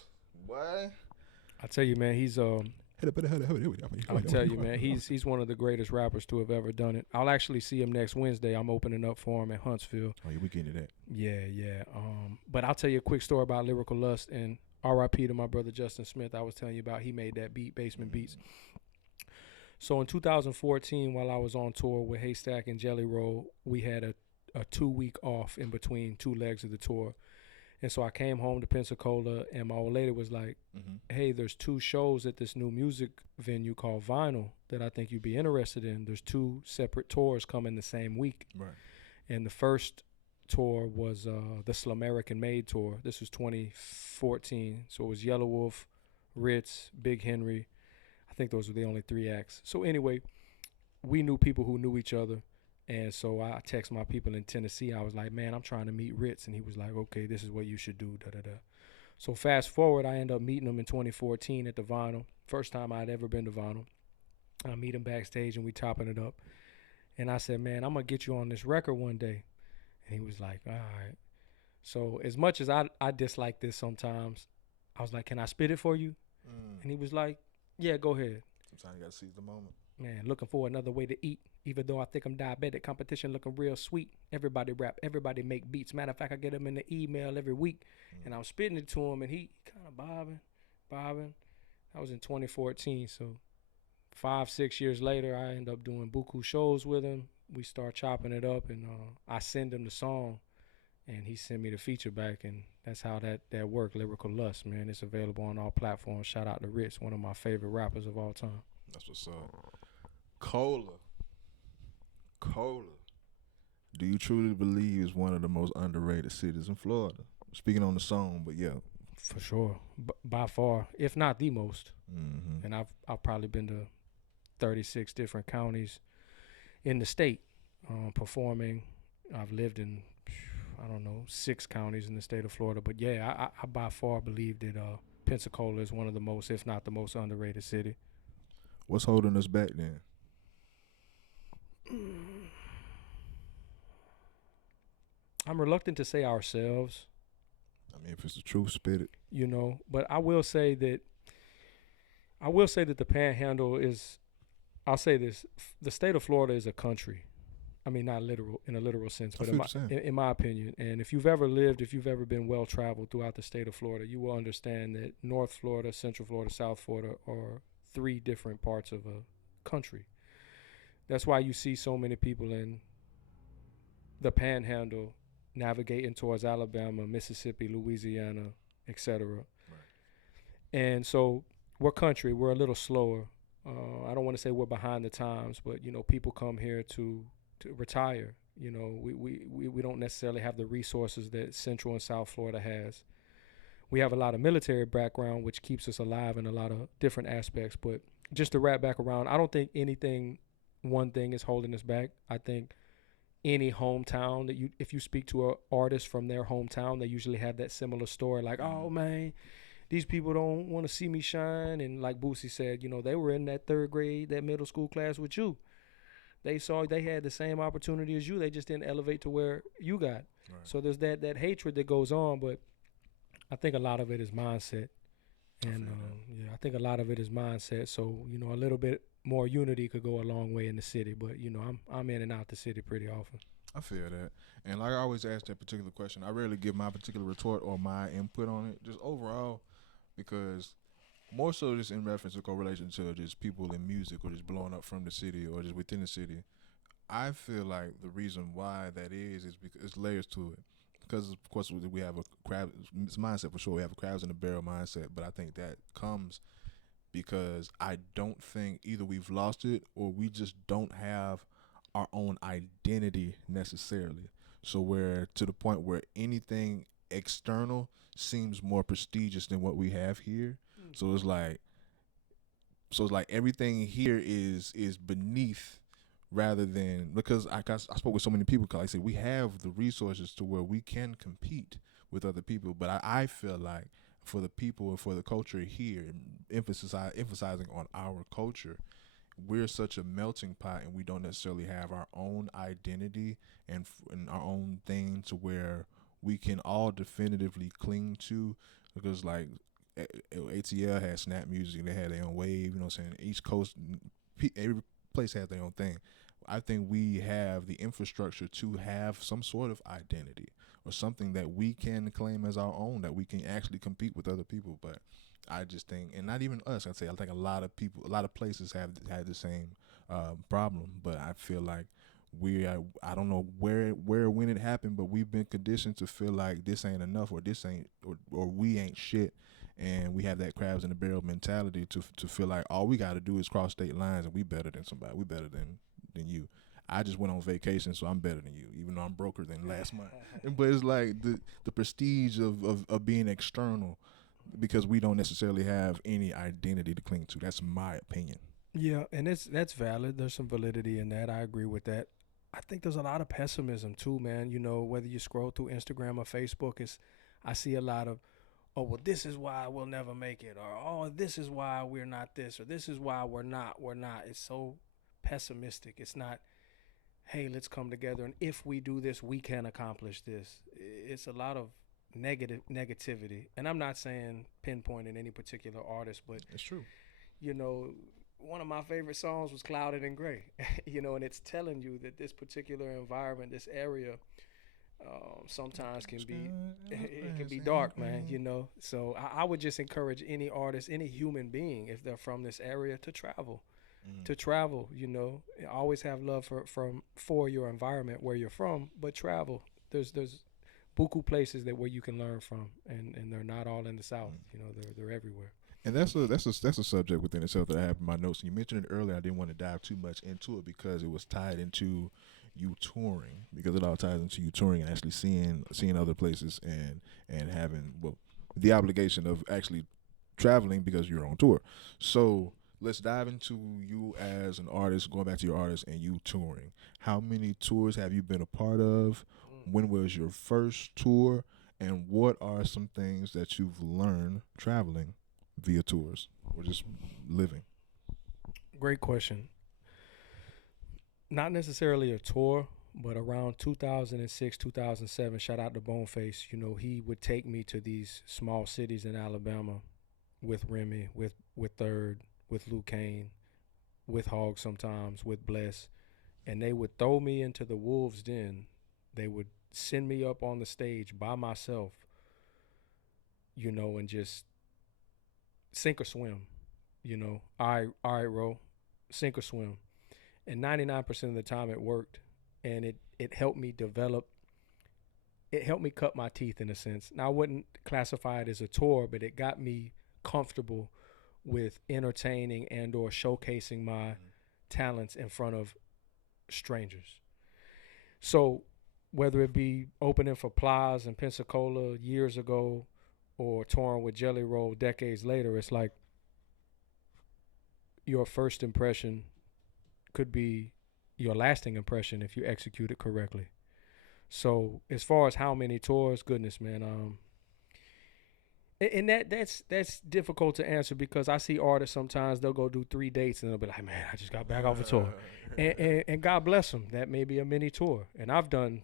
what? I tell you, man, he's I'll tell you, man, he's one of the greatest rappers to have ever done it. I'll actually see him next Wednesday. I'm opening up for him at Huntsville. Oh, yeah, we getting to that. Yeah. But I'll tell you a quick story about Lyrical Lust, and R.I.P. to my brother Justin Smith. I was telling you about. He made that beat, Basement Beats. So in 2014, while I was on tour with Haystack and Jelly Roll, we had a 2-week off in between 2 legs of the tour. And so I came home to Pensacola, and my old lady was like, hey, there's 2 shows at this new music venue called Vinyl that I think you'd be interested in. There's 2 separate tours coming the same week. Right. And the first tour was the Slumerican Made tour. This was 2014. So it was Yellow Wolf, Rittz, Big Henry. I think those were the only 3 acts. So anyway, we knew people who knew each other. And so I text my people in Tennessee. I was like, man, I'm trying to meet Rittz. And he was like, okay, this is what you should do, da-da-da. So fast forward, I end up meeting him in 2014 at the Vinyl. First time I'd ever been to Vinyl. I meet him backstage, and we topping it up. And I said, man, I'm going to get you on this record one day. And he was like, all right. So as much as I dislike this sometimes, I was like, can I spit it for you? And he was like, yeah, go ahead. Sometimes you got to seize the moment. Man, looking for another way to eat. Even though I think I'm diabetic, competition looking real sweet. Everybody rap, everybody make beats. Matter of fact, I get them in the email every week. And I'm spitting it to him, and he kind of bobbing. That was in 2014. So 5-6 years later, I end up doing buku shows with him. We start chopping it up, and I send him the song, and he sent me the feature back, and that's how that worked. Lyrical Lust, man. It's available on all platforms. Shout out to Rittz, one of my favorite rappers of all time. That's what's up. Cola. Do you truly believe is one of the most underrated cities in Florida? Speaking on the song, but yeah. For sure. By far, if not the most. Mm-hmm. And I've probably been to 36 different counties in the state performing. I've lived in, 6 counties in the state of Florida. But yeah, I by far believe that Pensacola is one of the most, if not the most underrated city. What's holding us back then? I'm reluctant to say ourselves. I mean, if it's the truth, spit it. But I will say that the Panhandle is, I'll say this, the state of Florida is a country. I mean, not literal in a literal sense, but in my opinion. And if you've ever been well-traveled throughout the state of Florida, you will understand that North Florida, Central Florida, South Florida are 3 different parts of a country. That's why you see so many people in the Panhandle navigating towards Alabama, Mississippi, Louisiana, etc. Right. And so we're country. We're a little slower. I don't want to say we're behind the times, but people come here to retire. We don't necessarily have the resources that Central and South Florida has. We have a lot of military background, which keeps us alive in a lot of different aspects. But just to wrap back around, I don't think one thing is holding us back. I think any hometown that if you speak to an artist from their hometown, they usually have that similar story. Like, oh man, these people don't want to see me shine. And like Boosie said, they were in that 3rd grade, that middle school class with you. They had the same opportunity as you. They just didn't elevate to where you got. Right. So there's that hatred that goes on. But I think a lot of it is mindset. And I think a lot of it is mindset. So, a little bit more unity could go a long way in the city. But, I'm in and out the city pretty often. I feel that. And like I always ask that particular question, I rarely give my particular retort or my input on it, just overall, because more so just in reference to correlation to just people in music or just blowing up from the city or just within the city, I feel like the reason why that is because it's layers to it. Because, of course, we have a crab mindset for sure. We have a crabs in the barrel mindset. But I think that comes because I don't think either we've lost it or we just don't have our own identity necessarily. So we're to the point where anything external seems more prestigious than what we have here. So it's like everything here is beneath. Rather than, because I spoke with so many people, because like I said, we have the resources to where we can compete with other people. But I feel like for the people and for the culture here, emphasizing on our culture, we're such a melting pot and we don't necessarily have our own identity and our own thing to where we can all definitively cling to. Because like ATL had Snap Music. They had their own wave. You know what I'm saying? East Coast, every place had their own thing. I think we have the infrastructure to have some sort of identity or something that we can claim as our own, that we can actually compete with other people. But I just think, and not even us, I think a lot of people, a lot of places have had the same problem. But I feel like we are, I don't know when it happened, but we've been conditioned to feel like this ain't enough, or this ain't, or we ain't shit. And we have that crabs in the barrel mentality to feel like all we got to do is cross state lines and we better than somebody. We better than you. I just went on vacation, so I'm better than you, even though I'm broker than last month. But it's like the prestige of being external, because we don't necessarily have any identity to cling to. That's my opinion. Yeah, and that's valid. There's some validity in that. I agree with that. I think there's a lot of pessimism too, man. You know, whether you scroll through Instagram or Facebook, I see a lot of, oh, well, this is why we'll never make it, or oh, this is why we're not this, or this is why we're not. It's so pessimistic. It's not, hey, let's come together, and if we do this, we can accomplish this. It's a lot of negativity, and I'm not saying pinpointing any particular artist, but It's true. you know, one of my favorite songs was Clouded and Gray, you know, and it's telling you that this particular environment, this area, sometimes can be, it can be dark, man, you know. So I would just encourage any artist, any human being, if they're from this area, to travel. To travel, you know, always have love for your environment where you're from, but travel. There's buku places that where you can learn from, and they're not all in the South. You know, they're everywhere. And that's a subject within itself that I have in my notes. And you mentioned it earlier. I didn't want to dive too much into it because it was tied into you touring, because it all ties into you touring and actually seeing other places and having, well, the obligation of actually traveling because you're on tour. So let's dive into you as an artist, going back to your artist and you touring. How many tours have you been a part of? When was your first tour? And what are some things that you've learned traveling via tours or just living? Great question. Not necessarily a tour, but around 2006, 2007, shout out to Boneface. You know, he would take me to these small cities in Alabama with Remy, with Third, with Luke Kane, with Hog sometimes, with Bless, and they would throw me into the Wolves' Den. They would send me up on the stage by myself, you know, and just sink or swim, you know. All right, Ro, sink or swim. And 99% of the time it worked, and it helped me develop. It helped me cut my teeth in a sense. Now I wouldn't classify it as a tour, but it got me comfortable with entertaining and or showcasing my talents in front of strangers. So whether it be opening for Plies in Pensacola years ago or touring with Jelly Roll decades later, it's like your first impression could be your lasting impression if you execute it correctly. So as far as how many tours, goodness, man, and that's difficult to answer because I see artists sometimes they'll go do 3 dates and they'll be like, man, I just got back off a tour, and God bless them, that may be a mini tour. And I've done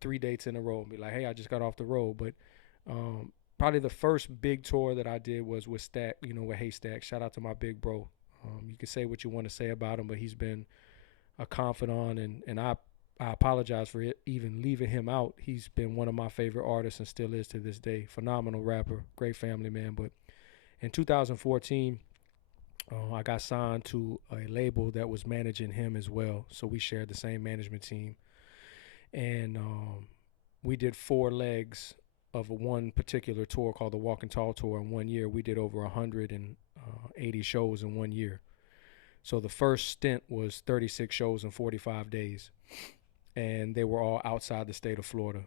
3 dates in a row and be like, hey, I just got off the road. But probably the first big tour that I did was with Stack, you know, with Haystack. Shout out to my big bro. You can say what you want to say about him, but he's been a confidant, and I apologize for even leaving him out. He's been one of my favorite artists and still is to this day. Phenomenal rapper, great family man. But in 2014, I got signed to a label that was managing him as well. So we shared the same management team. And we did 4 legs of one particular tour called the Walk and Tall Tour. In 1 year, we did over 180 shows in 1 year. So the first stint was 36 shows in 45 days. And they were all outside the state of Florida.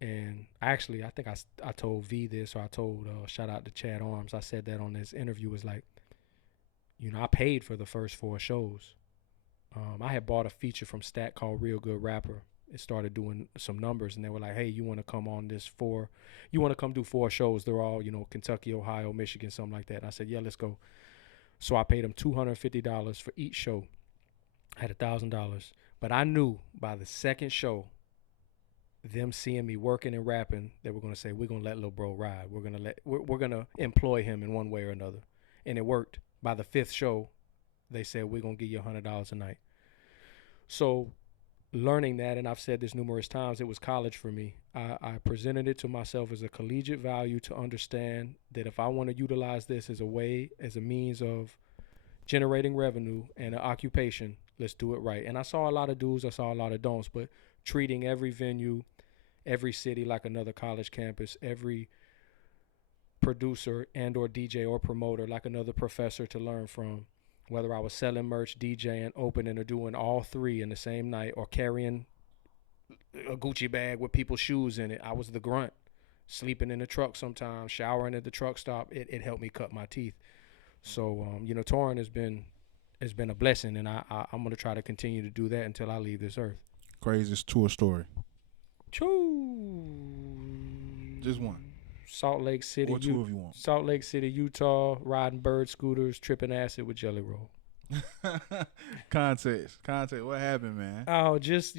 And actually, I think I told V this, or I told, shout out to Chad Arms, I said that on this interview, was like, you know, I paid for the first 4 shows. I had bought a feature from Stat called Real Good Rapper. It started doing some numbers, and they were like, hey, you want to come on this 4, you want to come do 4 shows. They're all, you know, Kentucky, Ohio, Michigan, something like that. And I said, yeah, let's go. So I paid them $250 for each show. I had $1,000. But I knew by the second show, them seeing me working and rapping, they were gonna say, we're gonna let Lil Bro ride. We're gonna employ him in one way or another. And it worked. By the fifth show, they said, we're gonna give you $100 a night. So learning that, and I've said this numerous times, it was college for me. I presented it to myself as a collegiate value to understand that if I want to utilize this as a way, as a means of generating revenue and an occupation, let's do it right. And I saw a lot of do's, I saw a lot of don'ts, but treating every venue, every city like another college campus, every producer and or DJ or promoter like another professor to learn from. Whether I was selling merch, DJing, opening, or doing all three in the same night, or carrying a Gucci bag with people's shoes in it, I was the grunt. Sleeping in the truck sometimes, showering at the truck stop, it helped me cut my teeth. So, touring has been a blessing, and I'm going to try to continue to do that until I leave this earth. Craziest tour story? Choo. Just one. Salt Lake City, or two if you want. Salt Lake City, Utah, riding bird scooters, tripping acid with Jelly Roll. Context. What happened, man? Oh, just,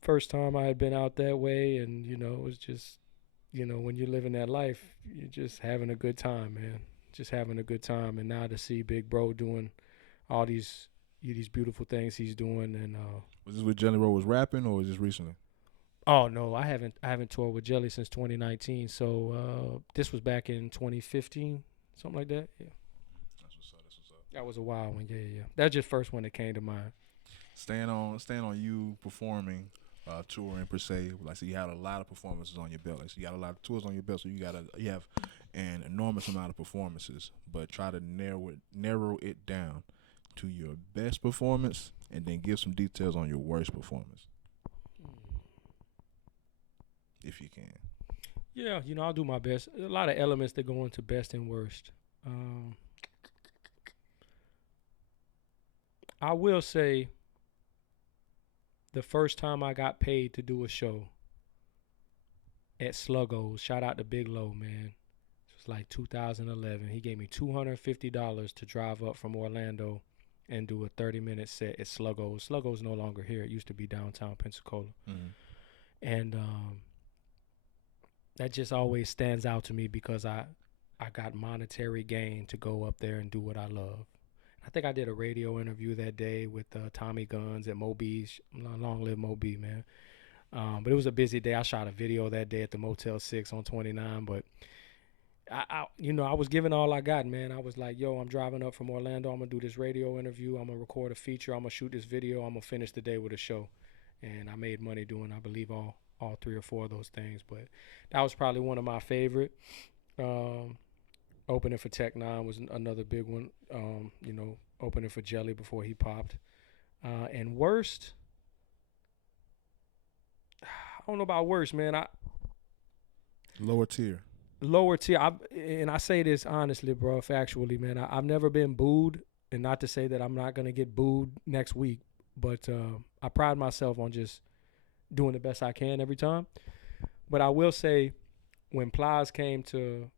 first time I had been out that way, and, it was just, when you're living that life, you're just having a good time, man. Just having a good time. And now to see Big Bro doing all these beautiful things he's doing. And was this with Jelly Roll was rapping, or was this recently? Oh no, I haven't toured with Jelly since 2019. So this was back in 2015, something like that. Yeah. That's what's up. That was a wild one. Yeah. That's just first one that came to mind. Staying on you performing, touring per se. Like, so you had a lot of performances on your belt. Like, so you got a lot of tours on your belt. So you have an enormous amount of performances. But try to narrow it down to your best performance, and then give some details on your worst performance, if you can. Yeah, I'll do my best. A lot of elements that go into best and worst. I will say the first time I got paid to do a show at Sluggo's, shout out to Big Low, man. It was like 2011. He gave me $250 to drive up from Orlando and do a 30-minute set at Sluggo's. Sluggo's no longer here. It used to be downtown Pensacola. Mm-hmm. And that just always stands out to me because I got monetary gain to go up there and do what I love. I think I did a radio interview that day with Tommy Guns at Moby's. Long live Moby, man. But it was a busy day. I shot a video that day at the Motel 6 on 29. But, I was giving all I got, man. I was like, yo, I'm driving up from Orlando. I'm going to do this radio interview. I'm going to record a feature. I'm going to shoot this video. I'm going to finish the day with a show. And I made money doing, I believe, all 3 or 4 of those things. But that was probably one of my favorite. Opening for Tech 9 was another big one. Opening for Jelly before he popped. And worst, I don't know about worst, man. Lower tier. And I say this honestly, bro, factually, man. I've never been booed, and not to say that I'm not going to get booed next week, but I pride myself on just doing the best I can every time. But I will say, when Plies came to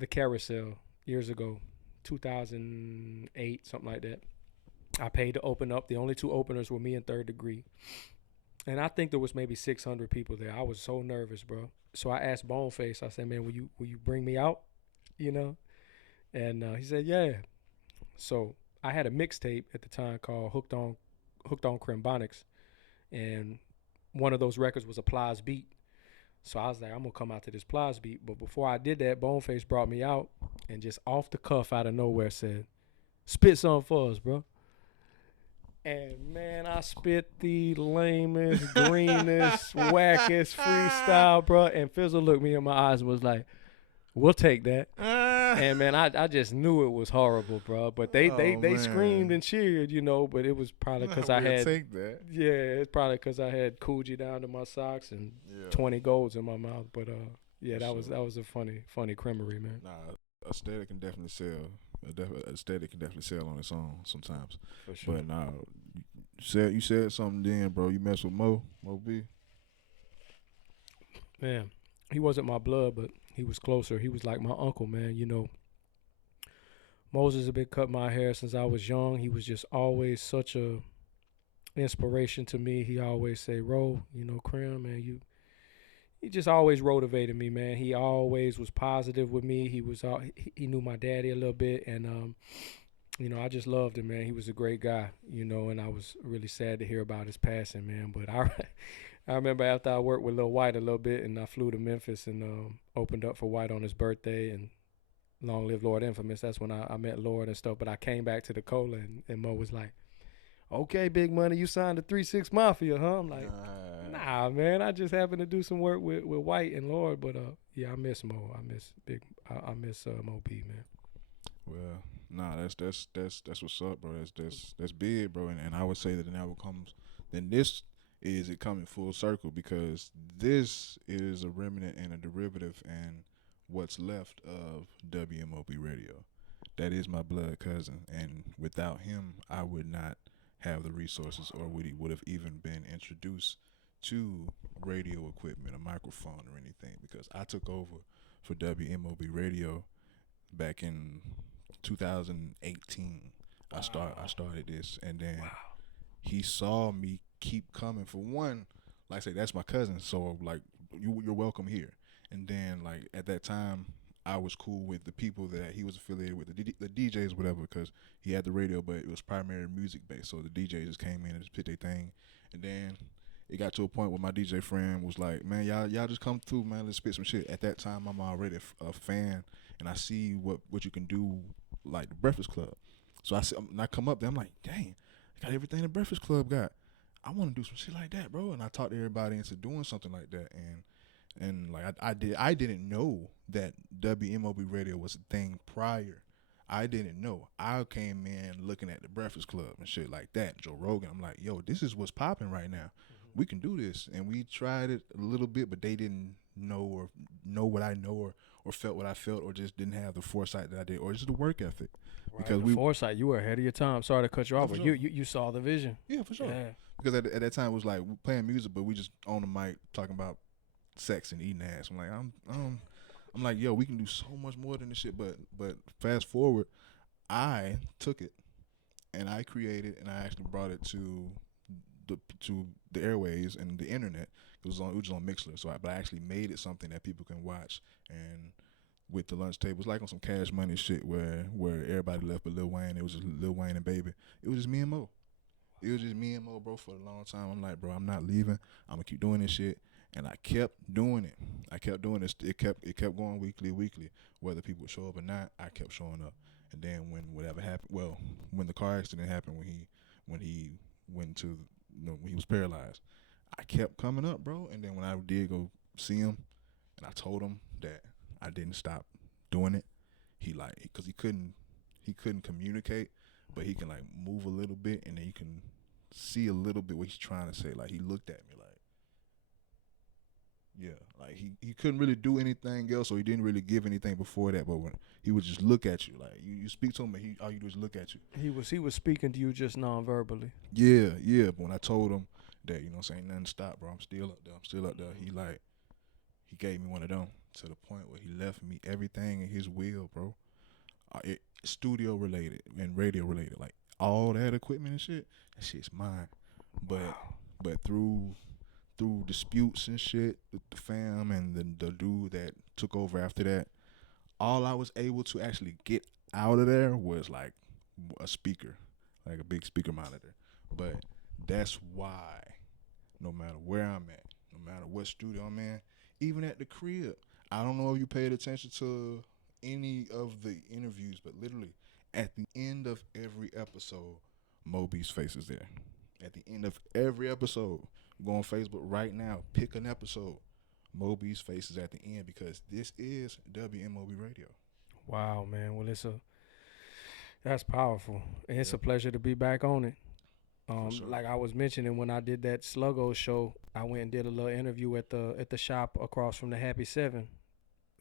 the Carousel years ago, 2008, something like that, I paid to open up. The only 2 openers were me and Third Degree. And I think there was maybe 600 people there. I was so nervous, bro. So I asked Boneface, I said, man, will you bring me out? And he said, yeah. So I had a mixtape at the time called Hooked on Crembonics. And one of those records was a Plies beat. So I was like, I'm going to come out to this Plies beat. But before I did that, Boneface brought me out and just off the cuff out of nowhere said, spit something for us, bro. And, man, I spit the lamest, greenest, wackest freestyle, bro. And Fizzle looked me in my eyes and was like, we'll take that. And, man, I just knew it was horrible, bro. But they screamed and cheered, but it was probably because I had. Take that. Yeah, it's probably because I had Coogee down to my socks and 20 golds in my mouth. But, that was a funny creamery, man. Nah, aesthetic can definitely sell. Aesthetic can definitely sell on its own sometimes. For sure. But nah, you said something then, bro. You messed with Mo B. Man, he wasn't my blood, but he was closer. He was like my uncle, man. Moses had been cutting my hair since I was young. He was just always such a inspiration to me. He always say, "Ro, you know, Crem, man, he just always motivated me, man. He always was positive with me. He knew my daddy a little bit, and you know, I just loved him, man. He was a great guy, you know, and I was really sad to hear about his passing, man. But I remember after I worked with Lil White a little bit, and I flew to Memphis and opened up for White on his birthday, and Long Live Lord Infamous. That's when I met Lord and stuff. But I came back to the Cola, and Mo was like, "Okay, Big Money, you signed to 3-6 Mafia, huh?" I'm like, "Nah, man, I just happened to do some work with White and Lord." But yeah, I miss Mo. I miss Mo B, man. Well, nah, that's what's up, bro. That's big, bro. And I would say that now comes then this is it coming full circle because this is a remnant and a derivative and what's left of WMOB Radio. That is my blood cousin, and without him, I would not have the resources or would have even been introduced to radio equipment, a microphone or anything because I took over for WMOB Radio back in 2018. I started this, and then he saw me keep coming. For one, like I say, that's my cousin, so like you're welcome here. And then like at that time, I was cool with the people that he was affiliated with, the DJs, whatever, because he had the radio, but it was primarily music based. So the DJs just came in and just put their thing, and then it got to a point where my DJ friend was like, "Man, y'all just come through, man. Let's spit some shit." At that time, I'm already a fan, and I see what you can do, like the Breakfast Club. So I come up there, I'm like, "Dang, I got everything the Breakfast Club got. I want to do some shit like that, bro." And I talked to everybody into doing something like that, and like I didn't know that WMOB Radio was a thing prior. I didn't know. I came in looking at the Breakfast Club and shit like that. Joe Rogan. I'm like, yo, this is what's popping right now. We can do this. And we tried it a little bit, but they didn't know what I know or felt what I felt or just didn't have the foresight that I did or just the work ethic. Right, because the foresight, you were ahead of your time. Sorry to cut you off, but sure. you saw the vision. Yeah, for sure. Yeah. Because at that time it was like we playing music, but we just on the mic talking about sex and eating ass. I'm like, I'm like, yo, we can do so much more than this shit. But fast forward, I took it and I created and I actually brought it to the airways and the internet. It was on Mixler. So I actually made it something that people can watch. And with the lunch table, it's like on some Cash Money shit where everybody left but Lil Wayne. It was just Lil Wayne and Baby. It was just me and Mo. It was just me and Mo, bro, for a long time. I'm like, bro, I'm not leaving. I'm gonna keep doing this shit. And I kept doing it. I kept doing this. It kept going weekly. Whether people would show up or not, I kept showing up. And then when whatever happened, when the car accident happened, when he went to, when he was paralyzed, I kept coming up, bro. And then when I did go see him, and I told him that I didn't stop doing it, he like, because he couldn't communicate, but he can like move a little bit, and then you can see a little bit what he's trying to say. Like he looked at me like. Yeah, like he couldn't really do anything else, or he didn't really give anything before that. But when he would just look at you, like you speak to him, and all you do is look at you. He was speaking to you just non-verbally. Yeah. But when I told him that, saying nothing stop, bro, I'm still up there. He gave me one of them to the point where he left me everything in his will, bro. Studio related and radio related, like all that equipment and shit. That shit's mine. But through disputes and shit with the fam and the dude that took over after that, all I was able to actually get out of there was like a speaker, like a big speaker monitor. But that's why no matter where I'm at, no matter what studio I'm in, even at the crib, I don't know if you paid attention to any of the interviews, but literally at the end of every episode, Moby's face is there. At the end of every episode, go on Facebook right now, pick an episode. Moby's face is at the end because this is WMOB Radio. Wow, man. Well, that's powerful. And it's a pleasure to be back on it. Sure. Like I was mentioning, when I did that Sluggo show, I went and did a little interview at the shop across from the Happy Seven.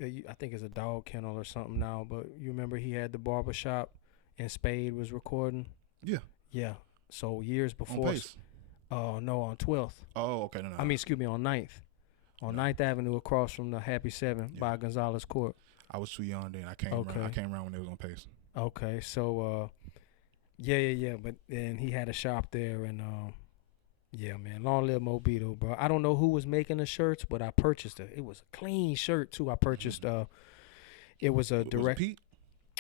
I think it's a dog kennel or something now, but you remember he had the barber shop and Spade was recording? Yeah. So years before. No, on 12th. Oh, okay. No. I mean, excuse me, on 9th. On 9th Avenue across from the Happy Seven by Gonzalez Court. I was too young then. I came around when they was on Pace. Okay, so yeah. But then he had a shop there, and Yeah, man. Long live Mobito, bro. I don't know who was making the shirts, but I purchased it. It was a clean shirt too. I purchased. It was a Was it direct. Pete?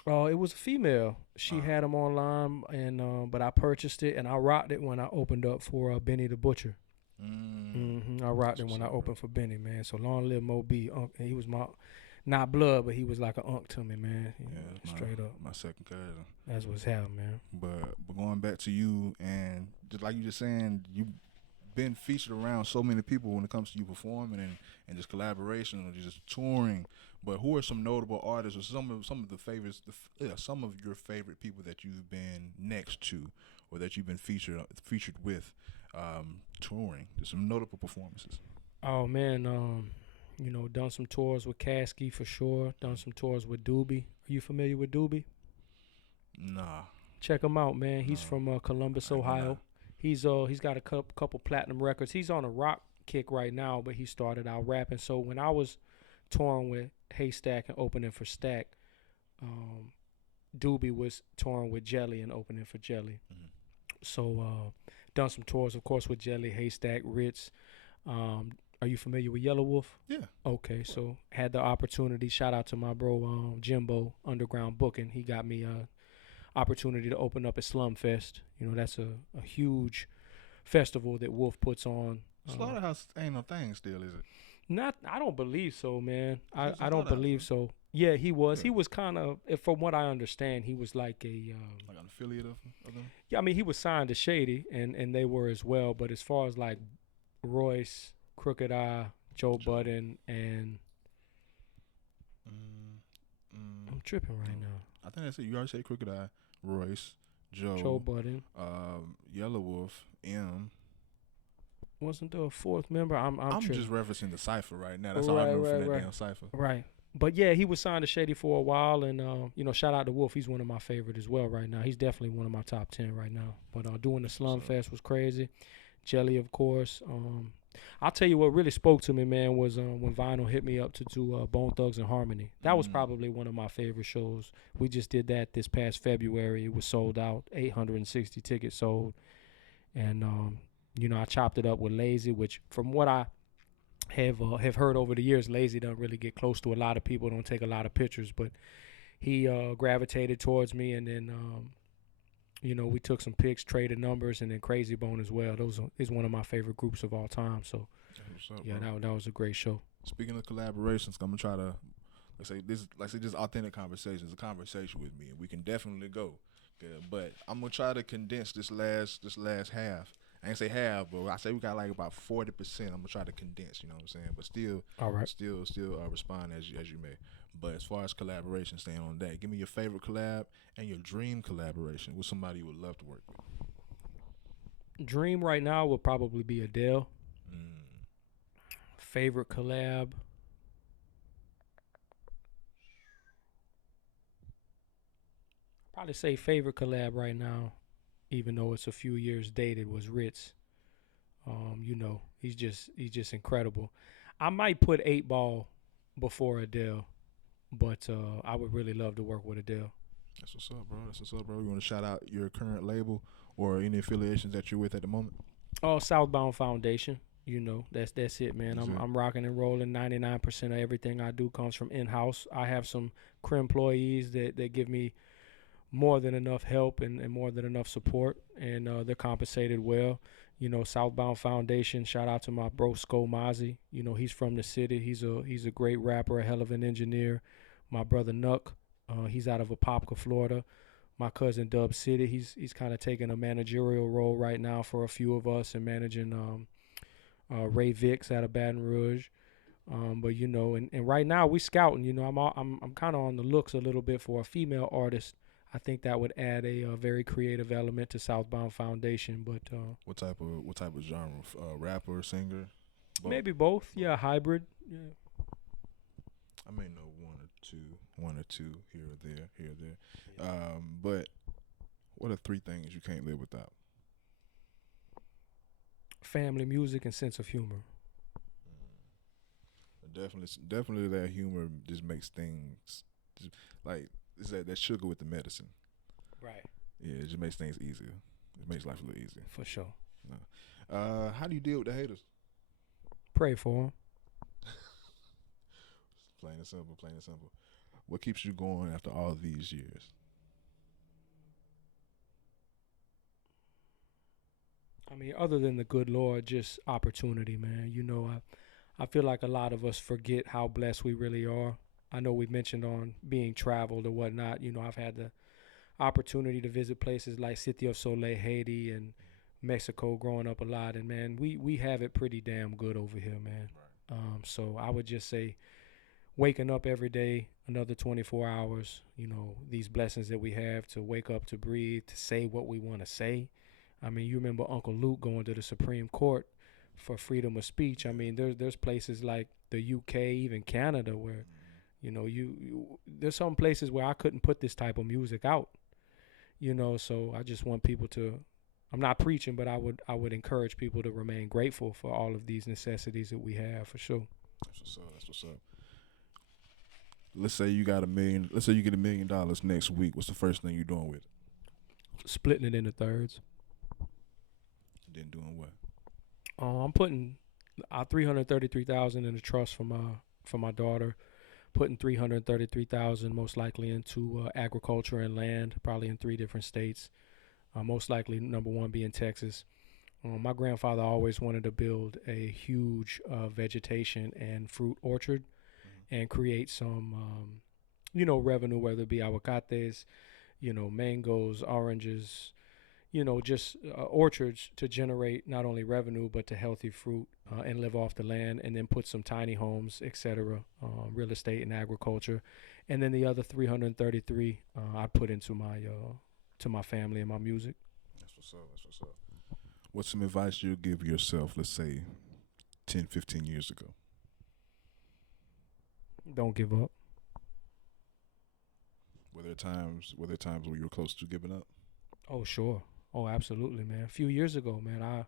Oh, it was a female. She Uh, had them online, and but I purchased it and I rocked it when I opened up for Benny the Butcher. I rocked that's it what's when I up, bro. opened for Benny, man. So long live Mo B. He was my, not blood, but he was like an unk to me, man. Yeah, it's Straight up. my second cousin. That's what's happening, man. But going back to you, and just like you just saying, you've been featured around so many people when it comes to you performing and just collaboration or just touring. But who are some notable artists or some of the favorites, some of your favorite people that you've been next to or that you've been featured with, touring? Just some notable performances. Oh man, done some tours with Kasky for sure. Done some tours with Doobie. Are you familiar with Doobie? Nah, Check him out, man. He's no, from Columbus, I ain't gonna lie. Ohio. He's got a couple platinum records. He's on a rock kick right now, but he started out rapping. So when I was touring with Haystack and opening for Stack, um, Doobie was touring with Jelly and opening for Jelly. Mhm. So done some tours, of course, with Jelly, Haystack, Rittz. Are you familiar with Yellow Wolf? Yeah. Okay, so had the opportunity. Shout out to my bro Jimbo Underground Booking. He got me opportunity to open up at Slum Fest. That's a huge festival that Wolf puts on. Slaughterhouse ain't no thing still, is it? Not, I don't believe so, man. It's a I don't Slaughterhouse, believe right? so. Yeah, he was. Yeah. He was kind of, from what I understand, he was like a. Like an affiliate of them. Yeah, I mean, he was signed to Shady, and they were as well. But as far as like Royce, Crooked Eye, Joe Budden, and I'm tripping right now. I think that's it. You already said Crooked Eye, Royce, Joe Joe, Budden. Yellow Wolf, M. Wasn't there a fourth member? I'm tripping. just referencing the cipher right now. That's all I remember from that damn cipher. Right. But yeah, he was signed to Shady for a while, and shout out to Wolf. He's one of my favorite as well right now. He's definitely one of my top 10 right now. But doing the Slum Fest was crazy. Jelly, of course. I'll tell you what really spoke to me, man, was when Vinyl hit me up to do Bone Thugs and Harmony. That was probably one of my favorite shows. We just did that this past February. It was sold out, 860 tickets sold, and I chopped it up with Lazy, which from what I have heard over the years, Lazy don't really get close to a lot of people, don't take a lot of pictures, but he gravitated towards me, and then we took some pics, traded numbers, and then Crazy Bone as well. Those is one of my favorite groups of all time. So What's up, yeah, bro? that was a great show. Speaking of collaborations, I'm gonna try to just authentic conversations, a conversation with me, and we can definitely go. Good. But I'm gonna try to condense this last half. I ain't say half, but I say we got like about 40%. I'm gonna try to condense, you know what I'm saying? But still, All right. still respond as you may. But as far as collaboration, staying on that, give me your favorite collab and your dream collaboration with somebody you would love to work with. Dream right now would probably be Adele. Mm. Favorite collab. Probably say favorite collab right now, even though it's a few years dated, was Rittz. He's just incredible. I might put 8 Ball before Adele, but I would really love to work with Adele. That's what's up, bro. You want to shout out your current label or any affiliations that you're with at the moment? Oh, Southbound Foundation. That's it, man. That's it. I'm rocking and rolling. 99% of everything I do comes from in-house. I have some Cremro employees that give me more than enough help and more than enough support, and they're compensated well. Southbound Foundation. Shout out to my bro Sko Mozzie. He's from the city. He's a great rapper, a hell of an engineer. My brother Nuck, he's out of Apopka, Florida. My cousin Dub City. He's kind of taking a managerial role right now for a few of us and managing Ray Vicks out of Baton Rouge. But and right now we scouting. I'm kind of on the looks a little bit for a female artist. I think that would add a very creative element to Southbound Foundation. But What type of genre? Rapper, singer? Both? maybe both. Yeah, hybrid. Yeah. I may know one or two here or there. Yeah. But what are 3 things you can't live without? Family, music, and sense of humor. Definitely that humor just makes things like it's that sugar with the medicine. Right. Yeah, it just makes things easier. It makes life a little easier. For sure. No. How do you deal with the haters? Pray for them. Plain and simple. Plain and simple. What keeps you going after all these years? I mean, other than the good Lord, just opportunity, man. I feel like a lot of us forget how blessed we really are. I know we mentioned on being traveled or whatnot. I've had the opportunity to visit places like City of Soleil, Haiti, and Mexico growing up a lot. And, man, we have it pretty damn good over here, man. So I would just say waking up every day, another 24 hours, these blessings that we have to wake up, to breathe, to say what we want to say. I mean, you remember Uncle Luke going to the Supreme Court for freedom of speech. I mean, there's places like the UK, even Canada, where there's some places where I couldn't put this type of music out. So I just want people to. I'm not preaching, but I would encourage people to remain grateful for all of these necessities that we have, for sure. That's what's up. That's what's up. Let's say you got $1 million. Let's say you get $1 million next week. What's the first thing you're doing with it? Splitting it into thirds. Then doing what? I'm putting $333,000 in the trust for my daughter. Putting $333,000 most likely into agriculture and land, probably in 3 different states. Most likely number 1 being Texas. My grandfather always wanted to build a huge vegetation and fruit orchard and create some, revenue, whether it be aguacates, mangoes, oranges, just orchards to generate not only revenue but to healthy fruit and live off the land, and then put some tiny homes, etc., real estate and agriculture, and then the other 333 I put into my family and my music. That's what's up. That's what's up. What's some advice you'll give yourself, let's say, 10, 15 years ago? Don't give up. Were there times where you were close to giving up? Oh, sure. Oh, absolutely, man. A few years ago, man, I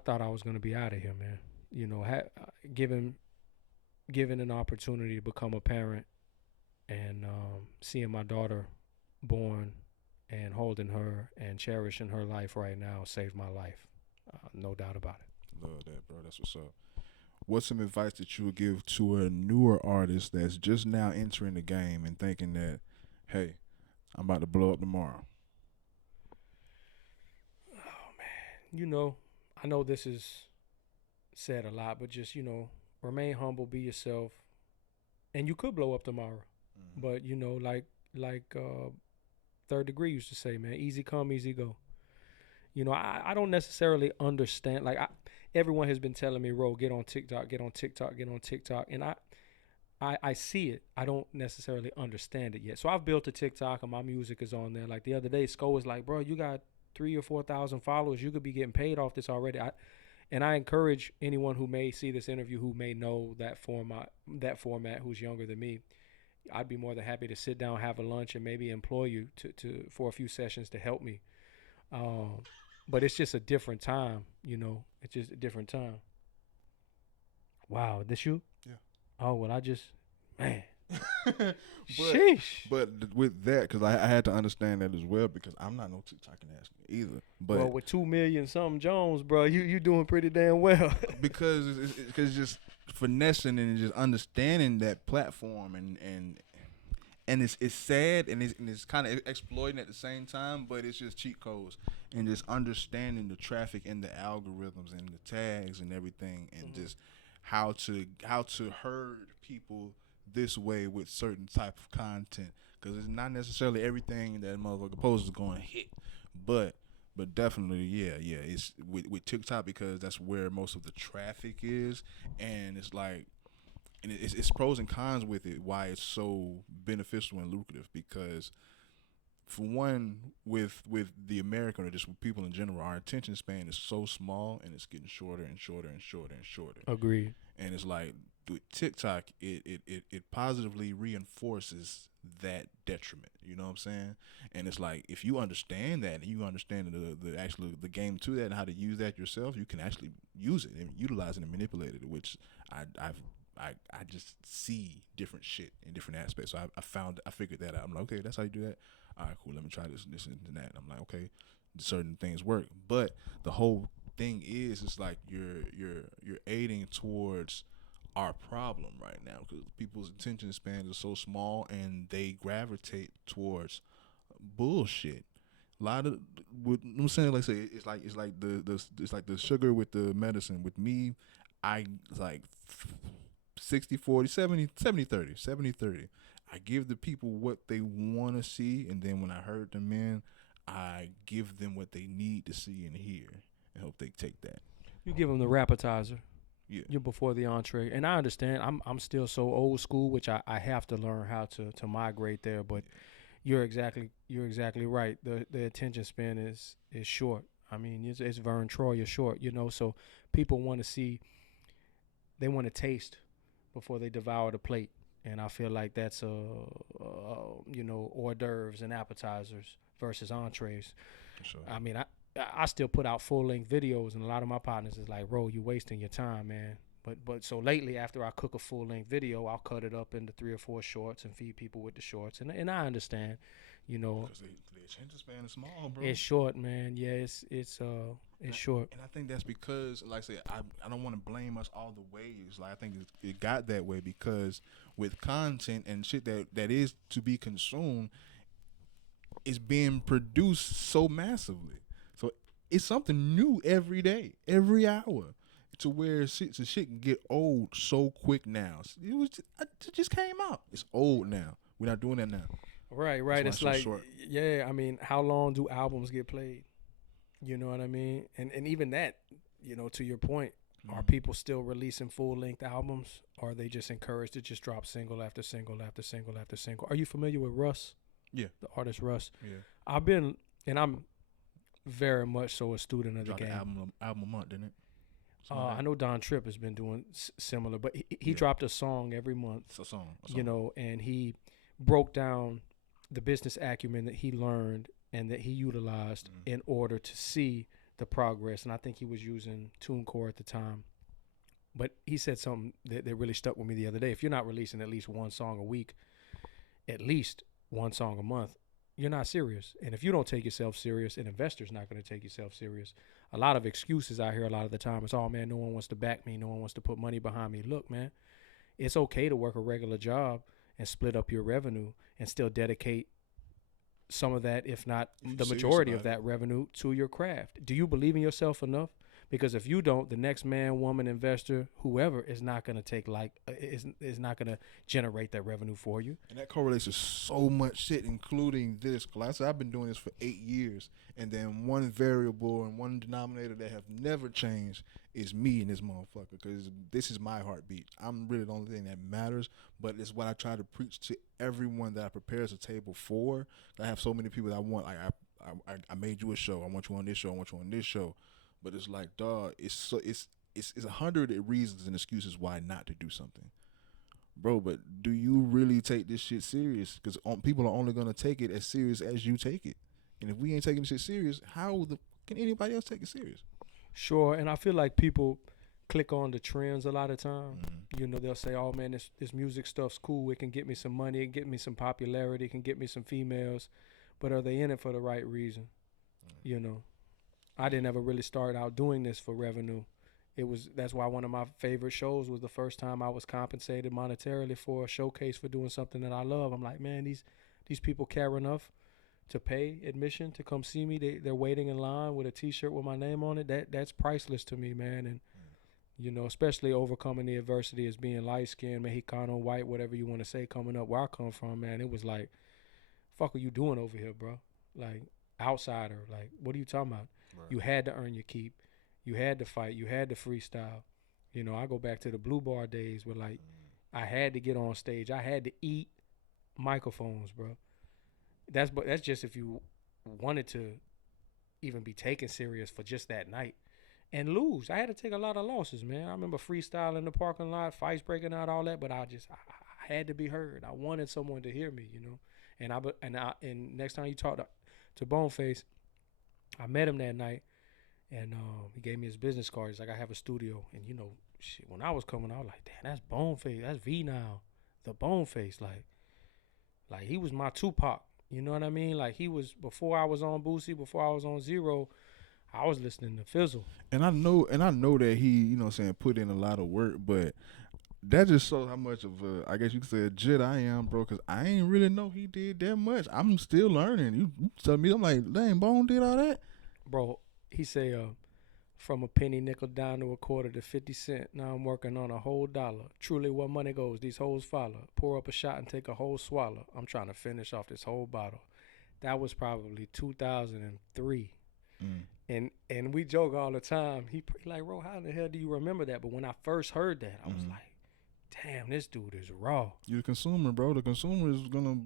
thought I was going to be out of here, man. Given an opportunity to become a parent and seeing my daughter born and holding her and cherishing her life right now saved my life. No doubt about it. Love that, bro. That's what's up. What's some advice that you would give to a newer artist that's just now entering the game and thinking that, hey, I'm about to blow up tomorrow? Oh, man. I know this is said a lot, but just, remain humble, be yourself, and you could blow up tomorrow. But, like Third Degree used to say, man, easy come, easy go. I don't necessarily understand. Like, everyone has been telling me, Ro, get on TikTok, get on TikTok, get on TikTok. And I see it. I don't necessarily understand it yet. So I've built a TikTok and my music is on there. Like the other day, Sko was like, bro, you got 3,000 or 4,000 followers. You could be getting paid off this already. I encourage anyone who may see this interview, who may know that format, who's younger than me, I'd be more than happy to sit down, have a lunch, and maybe employ you for a few sessions to help me. But it's just a different time, It's just a different time. Wow, this you? Yeah. Oh, well, man. Sheesh. But with that, because I had to understand that as well, because I'm not no TikToking ass either. But well, with 2 million something Jones, bro, you doing pretty damn well. because it's just finessing and just understanding that platform and it's sad and it's kind of exploiting at the same time, but it's just cheat codes and just understanding the traffic and the algorithms and the tags and everything, and just how to herd people this way with certain type of content, because it's not necessarily everything that motherfucker posts is going to hit, but definitely yeah it's with TikTok, because that's where most of the traffic is, and it's like. And it's pros and cons with it, why it's so beneficial and lucrative, because for one, with the American or just with people in general, our attention span is so small and it's getting shorter and shorter and shorter and shorter. Agreed. And it's like with TikTok, it positively reinforces that detriment. You know what I'm saying? And it's like, if you understand that and you understand the game to that and how to use that yourself, you can actually use it and utilize it and manipulate it, which I've I just see different shit in different aspects. So I figured that out. I'm like, okay, that's how you do that. All right, cool. Let me try this and that. And I'm like, okay, certain things work, but the whole thing is, it's like you're aiding towards our problem right now because people's attention spans are so small and they gravitate towards bullshit. A lot of what I'm saying, like say, it's like the sugar with the medicine. With me, I like 60-40, 70-30, 70-30. I give the people what they want to see, and then when I herd them in, I give them what they need to see and hear, and hope they take that. You give them the appetizer. Yeah. You're before the entree, and I understand. I'm still so old school, which I have to learn how to migrate there. But you're exactly right. The attention span is short. I mean, it's Vern Troyer short. So people want to see, they want to taste before they devour the plate, and I feel like that's hors d'oeuvres and appetizers versus entrees. Sure. I mean, I still put out full-length videos, and a lot of my partners is like, bro, you wasting your time, man. But so lately, after I cook a full-length video, I'll cut it up into 3 or 4 shorts and feed people with the shorts. And I understand, Because the attention span is small, bro. It's short, man. Yeah, it's short. And I think that's because, like I said, I don't want to blame us all the ways. Like I think it got that way because with content and shit that is to be consumed, it's being produced so massively. So it's something new every day, every hour, to where shit can get old so quick now. It just came out. It's old now. We're not doing that now. Right. It's like, so yeah. I mean, how long do albums get played? You know what I mean? And even that, to your point, are people still releasing full length albums? Or are they just encouraged to just drop single after single after single after single? Are you familiar with Russ? Yeah. The artist Russ. Yeah. I'm very much so a student of the game. Album a month, didn't it? I know Don Tripp has been doing similar, but he dropped a song every month. It's a song. And he broke down the business acumen that he learned and that he utilized in order to see the progress. And I think he was using TuneCore at the time. But he said something that really stuck with me the other day. If you're not releasing at least one song a week, at least one song a month, you're not serious. And if you don't take yourself serious, an investor's not going to take yourself serious. A lot of excuses I hear a lot of the time is, oh, man, no one wants to back me. No one wants to put money behind me. Look, man, it's okay to work a regular job and split up your revenue and still dedicate some of that, if not the majority of that revenue, to your craft. Do you believe in yourself enough? Because if you don't, the next man, woman, investor, whoever is not going to is not going to generate that revenue for you. And that correlates to so much shit, including this. Like I said, I've been doing this for 8 years, and then one variable and one denominator that have never changed is me and this motherfucker, because this is my heartbeat. I'm really the only thing that matters, but it's what I try to preach to everyone that I prepare as a table for. I have so many people that I want. Like I made you a show. I want you on this show. I want you on this show. But it's like, dog, it's 100 reasons and excuses why not to do something, bro. But do you really take this shit serious? Because people are only gonna take it as serious as you take it. And if we ain't taking this shit serious, how can anybody else take it serious? Sure, and I feel like people click on the trends a lot of time. They'll say, "Oh man, this music stuff's cool. It can get me some money. It can get me some popularity. It can get me some females." But are they in it for the right reason? I didn't ever really start out doing this for revenue. That's why one of my favorite shows was the first time I was compensated monetarily for a showcase for doing something that I love. I'm like, man, these people care enough to pay admission to come see me. They're waiting in line with a T-shirt with my name on it. That's priceless to me, man. And especially overcoming the adversity as being light skinned, Mexicano, white, whatever you want to say, coming up where I come from, man. It was like, fuck are you doing over here, bro? Like, outsider. Like, what are you talking about? Right. You had to earn your keep. You had to fight. You had to freestyle. I go back to the Blue Bar days where, like, I had to get on stage. I had to eat microphones, bro. That's just if you wanted to even be taken serious for just that night and lose. I had to take a lot of losses, man. I remember freestyling in the parking lot, fights breaking out, all that, but I had to be heard. I wanted someone to hear me, And next time you talk to Boneface, I met him that night, and he gave me his business card. He's like, I have a studio, and shit, when I was coming, I was like, damn, that's Boneface, that's V now, the Boneface, like he was my Tupac. You know what I mean? Like he was before I was on Boosie, before I was on Zero, I was listening to Fizzle. And I know that he, you know what I'm saying, put in a lot of work, but that just shows how much of a, I guess you could say, a jit I am, bro, because I ain't really know he did that much. I'm still learning. You tell me, I'm like, dang, Bone did all that? Bro, he say, from a penny nickel down to a quarter to 50 cent. Now I'm working on a whole dollar. Truly where money goes, these hoes follow. Pour up a shot and take a whole swallow. I'm trying to finish off this whole bottle. That was probably 2003. And we joke all the time. He like, bro, how the hell do you remember that? But when I first heard that, I was like, damn, this dude is raw. You're the consumer, bro. The consumer is gonna,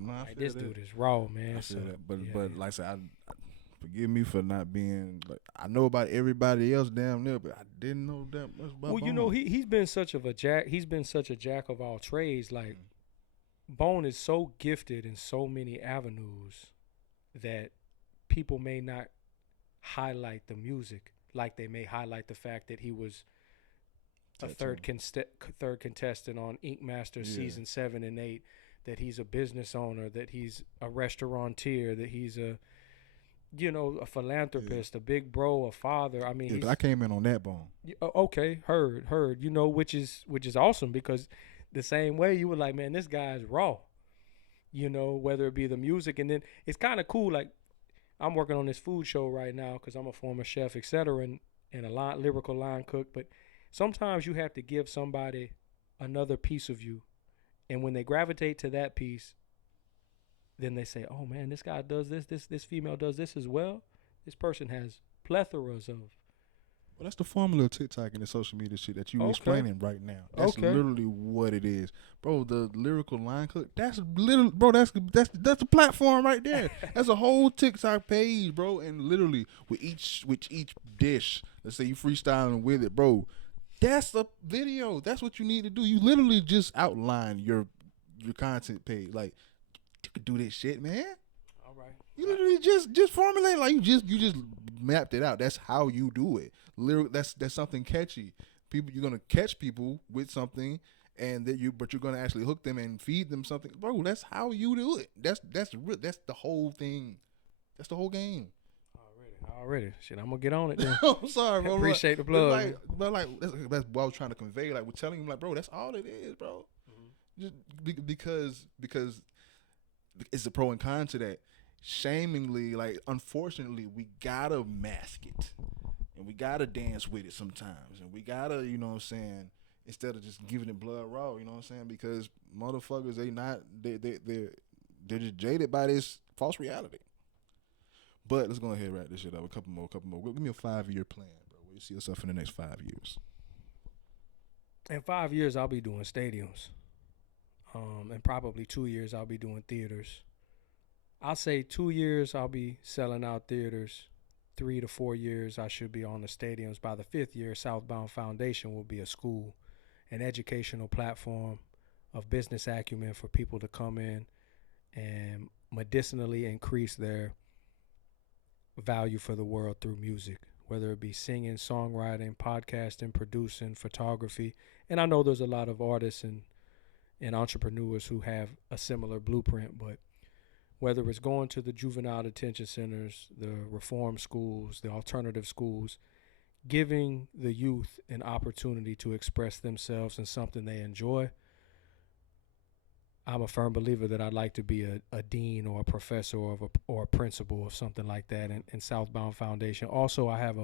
nah, Like, this dude is raw, man. I feel So, that. But yeah. but like I said, I forgive me for not being like, I know about everybody else damn near, but I didn't know that much about Well, Bone. you know, he's been such a jack of all trades. Like Bone is so gifted in so many avenues that people may not highlight the music like they may highlight the fact that he was a third contestant on Ink Master season 7 and 8, that he's a business owner, that he's a restaurateur, that he's a a philanthropist, a big bro, a father. I mean, I came in on that Bone. Okay, heard, which is awesome, because the same way you were like, man, this guy's raw, whether it be the music. And then it's kind of cool, like I'm working on this food show right now because I'm a former chef, etc., and a lyrical line cook. But sometimes you have to give somebody another piece of you, and when they gravitate to that piece, then they say, oh man, this guy does this female does this as well. This person has plethoras of. Well, that's the formula of TikTok and the social media shit that you explaining right now. That's literally what it is, bro. The lyrical line cook. That's literally, bro. That's a platform right there. That's a whole TikTok page, bro. And literally with each dish, let's say you freestyling with it, bro. That's a video. That's what you need to do. You literally just outline your content page. Like, you could do this shit, man. All right. You literally just formulate, like you just mapped it out. That's how you do it. That's something catchy. You're gonna catch people with something, and but you're gonna actually hook them and feed them something, bro. That's how you do it. That's the whole thing. That's the whole game. Already. Shit, I'm gonna get on it then. I'm sorry, bro. Appreciate the plug. But that's what I was trying to convey. Like, we're telling him, like, bro, that's all it is, bro. Just because it's a pro and con to that. Shamingly, like, unfortunately, we gotta mask it, and we gotta dance with it sometimes, and we gotta, you know what I'm saying, instead of just giving it blood raw, you know what I'm saying, because motherfuckers, they're just jaded by this false reality. But let's go ahead and wrap this shit up. A couple more. Give me a 5-year plan, bro. Where you see yourself in the next 5 years? In 5 years, I'll be doing stadiums. In probably 2 years, I'll be doing theaters. I'll say 2 years, I'll be selling out theaters. 3 to 4 years, I should be on the stadiums. By the 5th year, Southbound Foundation will be a school, an educational platform of business acumen for people to come in and medicinally increase their value for the world through music, whether it be singing, songwriting, podcasting, producing, photography. And I know there's a lot of artists and entrepreneurs who have a similar blueprint, but whether it's going to the juvenile detention centers, the reform schools, the alternative schools, giving the youth an opportunity to express themselves in something they enjoy. I'm a firm believer that I'd like to be a dean or a professor or a principal of something like that in Southbound Foundation. Also, I have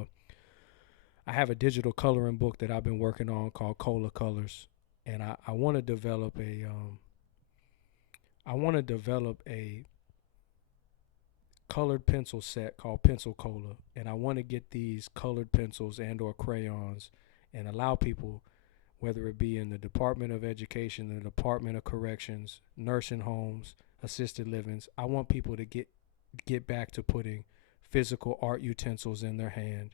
a digital coloring book that I've been working on called Cola Colors, and I want to develop a colored pencil set called Pencil Cola, and I want to get these colored pencils and or crayons and allow people, whether it be in the Department of Education, the Department of Corrections, nursing homes, assisted livings, I want people to get back to putting physical art utensils in their hand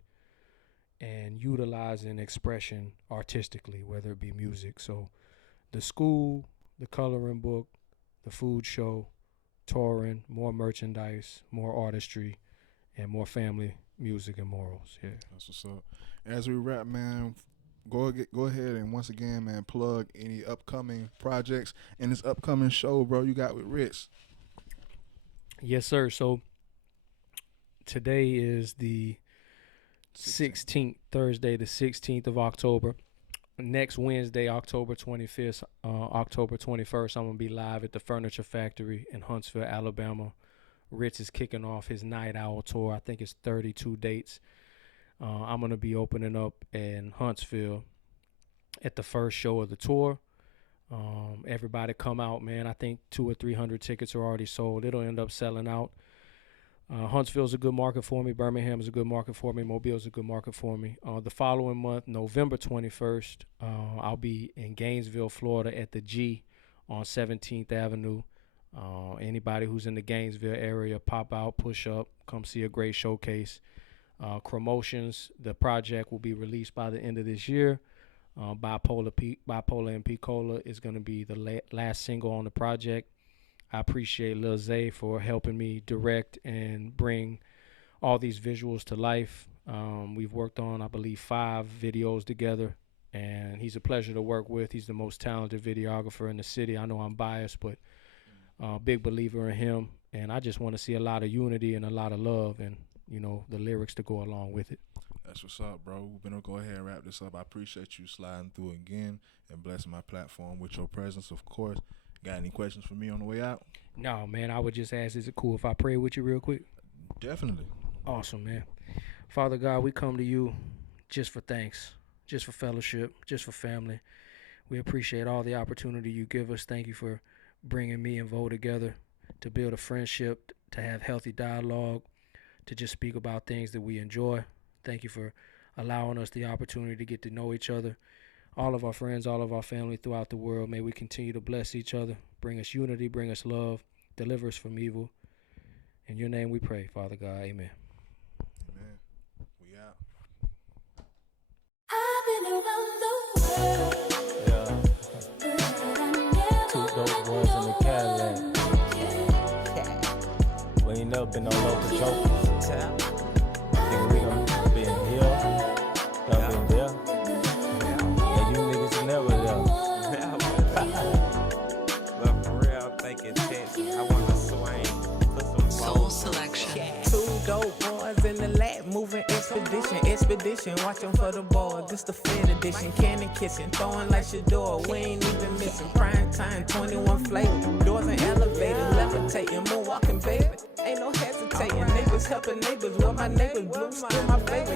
and utilizing expression artistically, whether it be music. So the school, the coloring book, the food show, touring, more merchandise, more artistry, and more family music and morals. Yeah. That's what's up. As we wrap, man, go ahead and once again, man, plug any upcoming projects and this upcoming show, bro, you got with Rittz. Yes, sir. So today is the 16th, Thursday, the 16th of October. Next Wednesday, October 25th, October 21st, I'm going to be live at the Furniture Factory in Huntsville, Alabama. Rittz is kicking off his Night Owl tour. I think it's 32 dates. I'm going to be opening up in Huntsville at the first show of the tour. Everybody come out, man. I think 200 or 300 tickets are already sold. It'll end up selling out. Huntsville's a good market for me. Birmingham is a good market for me. Mobile's a good market for me. The following month, November 21st, I'll be in Gainesville, Florida at the G on 17th Avenue. Anybody who's in the Gainesville area, pop out, push up, come see a great showcase. Promotions, the project will be released by the end of this year. Bipolar and Pensacola is going to be the last single on the project. I appreciate Lil Zay for helping me direct and bring all these visuals to life. We've worked on, I believe, 5 videos together, and he's a pleasure to work with. He's the most talented videographer in the city. I know I'm biased, but big believer in him, and I just want to see a lot of unity and a lot of love and, you know, the lyrics to go along with it. That's what's up, bro. We're going to go ahead and wrap this up. I appreciate you sliding through again and blessing my platform with your presence, of course. Got any questions for me on the way out? No, man, I would just ask, is it cool if I pray with you real quick? Definitely. Awesome, man. Father God, we come to you just for thanks, just for fellowship, just for family. We appreciate all the opportunity you give us. Thank you for bringing me and Vo together to build a friendship, to have healthy dialogue, to just speak about things that we enjoy. Thank you for allowing us the opportunity to get to know each other. All of our friends, all of our family throughout the world, may we continue to bless each other, bring us unity, bring us love, deliver us from evil. In your name we pray, Father God. Amen. Amen. We out. I've been around the world. Two dope boys in the Cadillac. We ain't never been no local jokers. Think we gonna be in here, never been there. And you niggas never there. But for real, I'm thinking Texas. I wanna swing, put some Soul Selection. Two dope boys in the lab, moving expedition. Watching for the ball, this the Fed edition. Cannon kissing, throwing like Shador. We ain't even missing. Prime time, 21 flavor. Doors and elevators, levitating, moonwalking, baby. Ain't no hesitating. Neighbors helping neighbors. Well, my neighbors blue, still my favorite.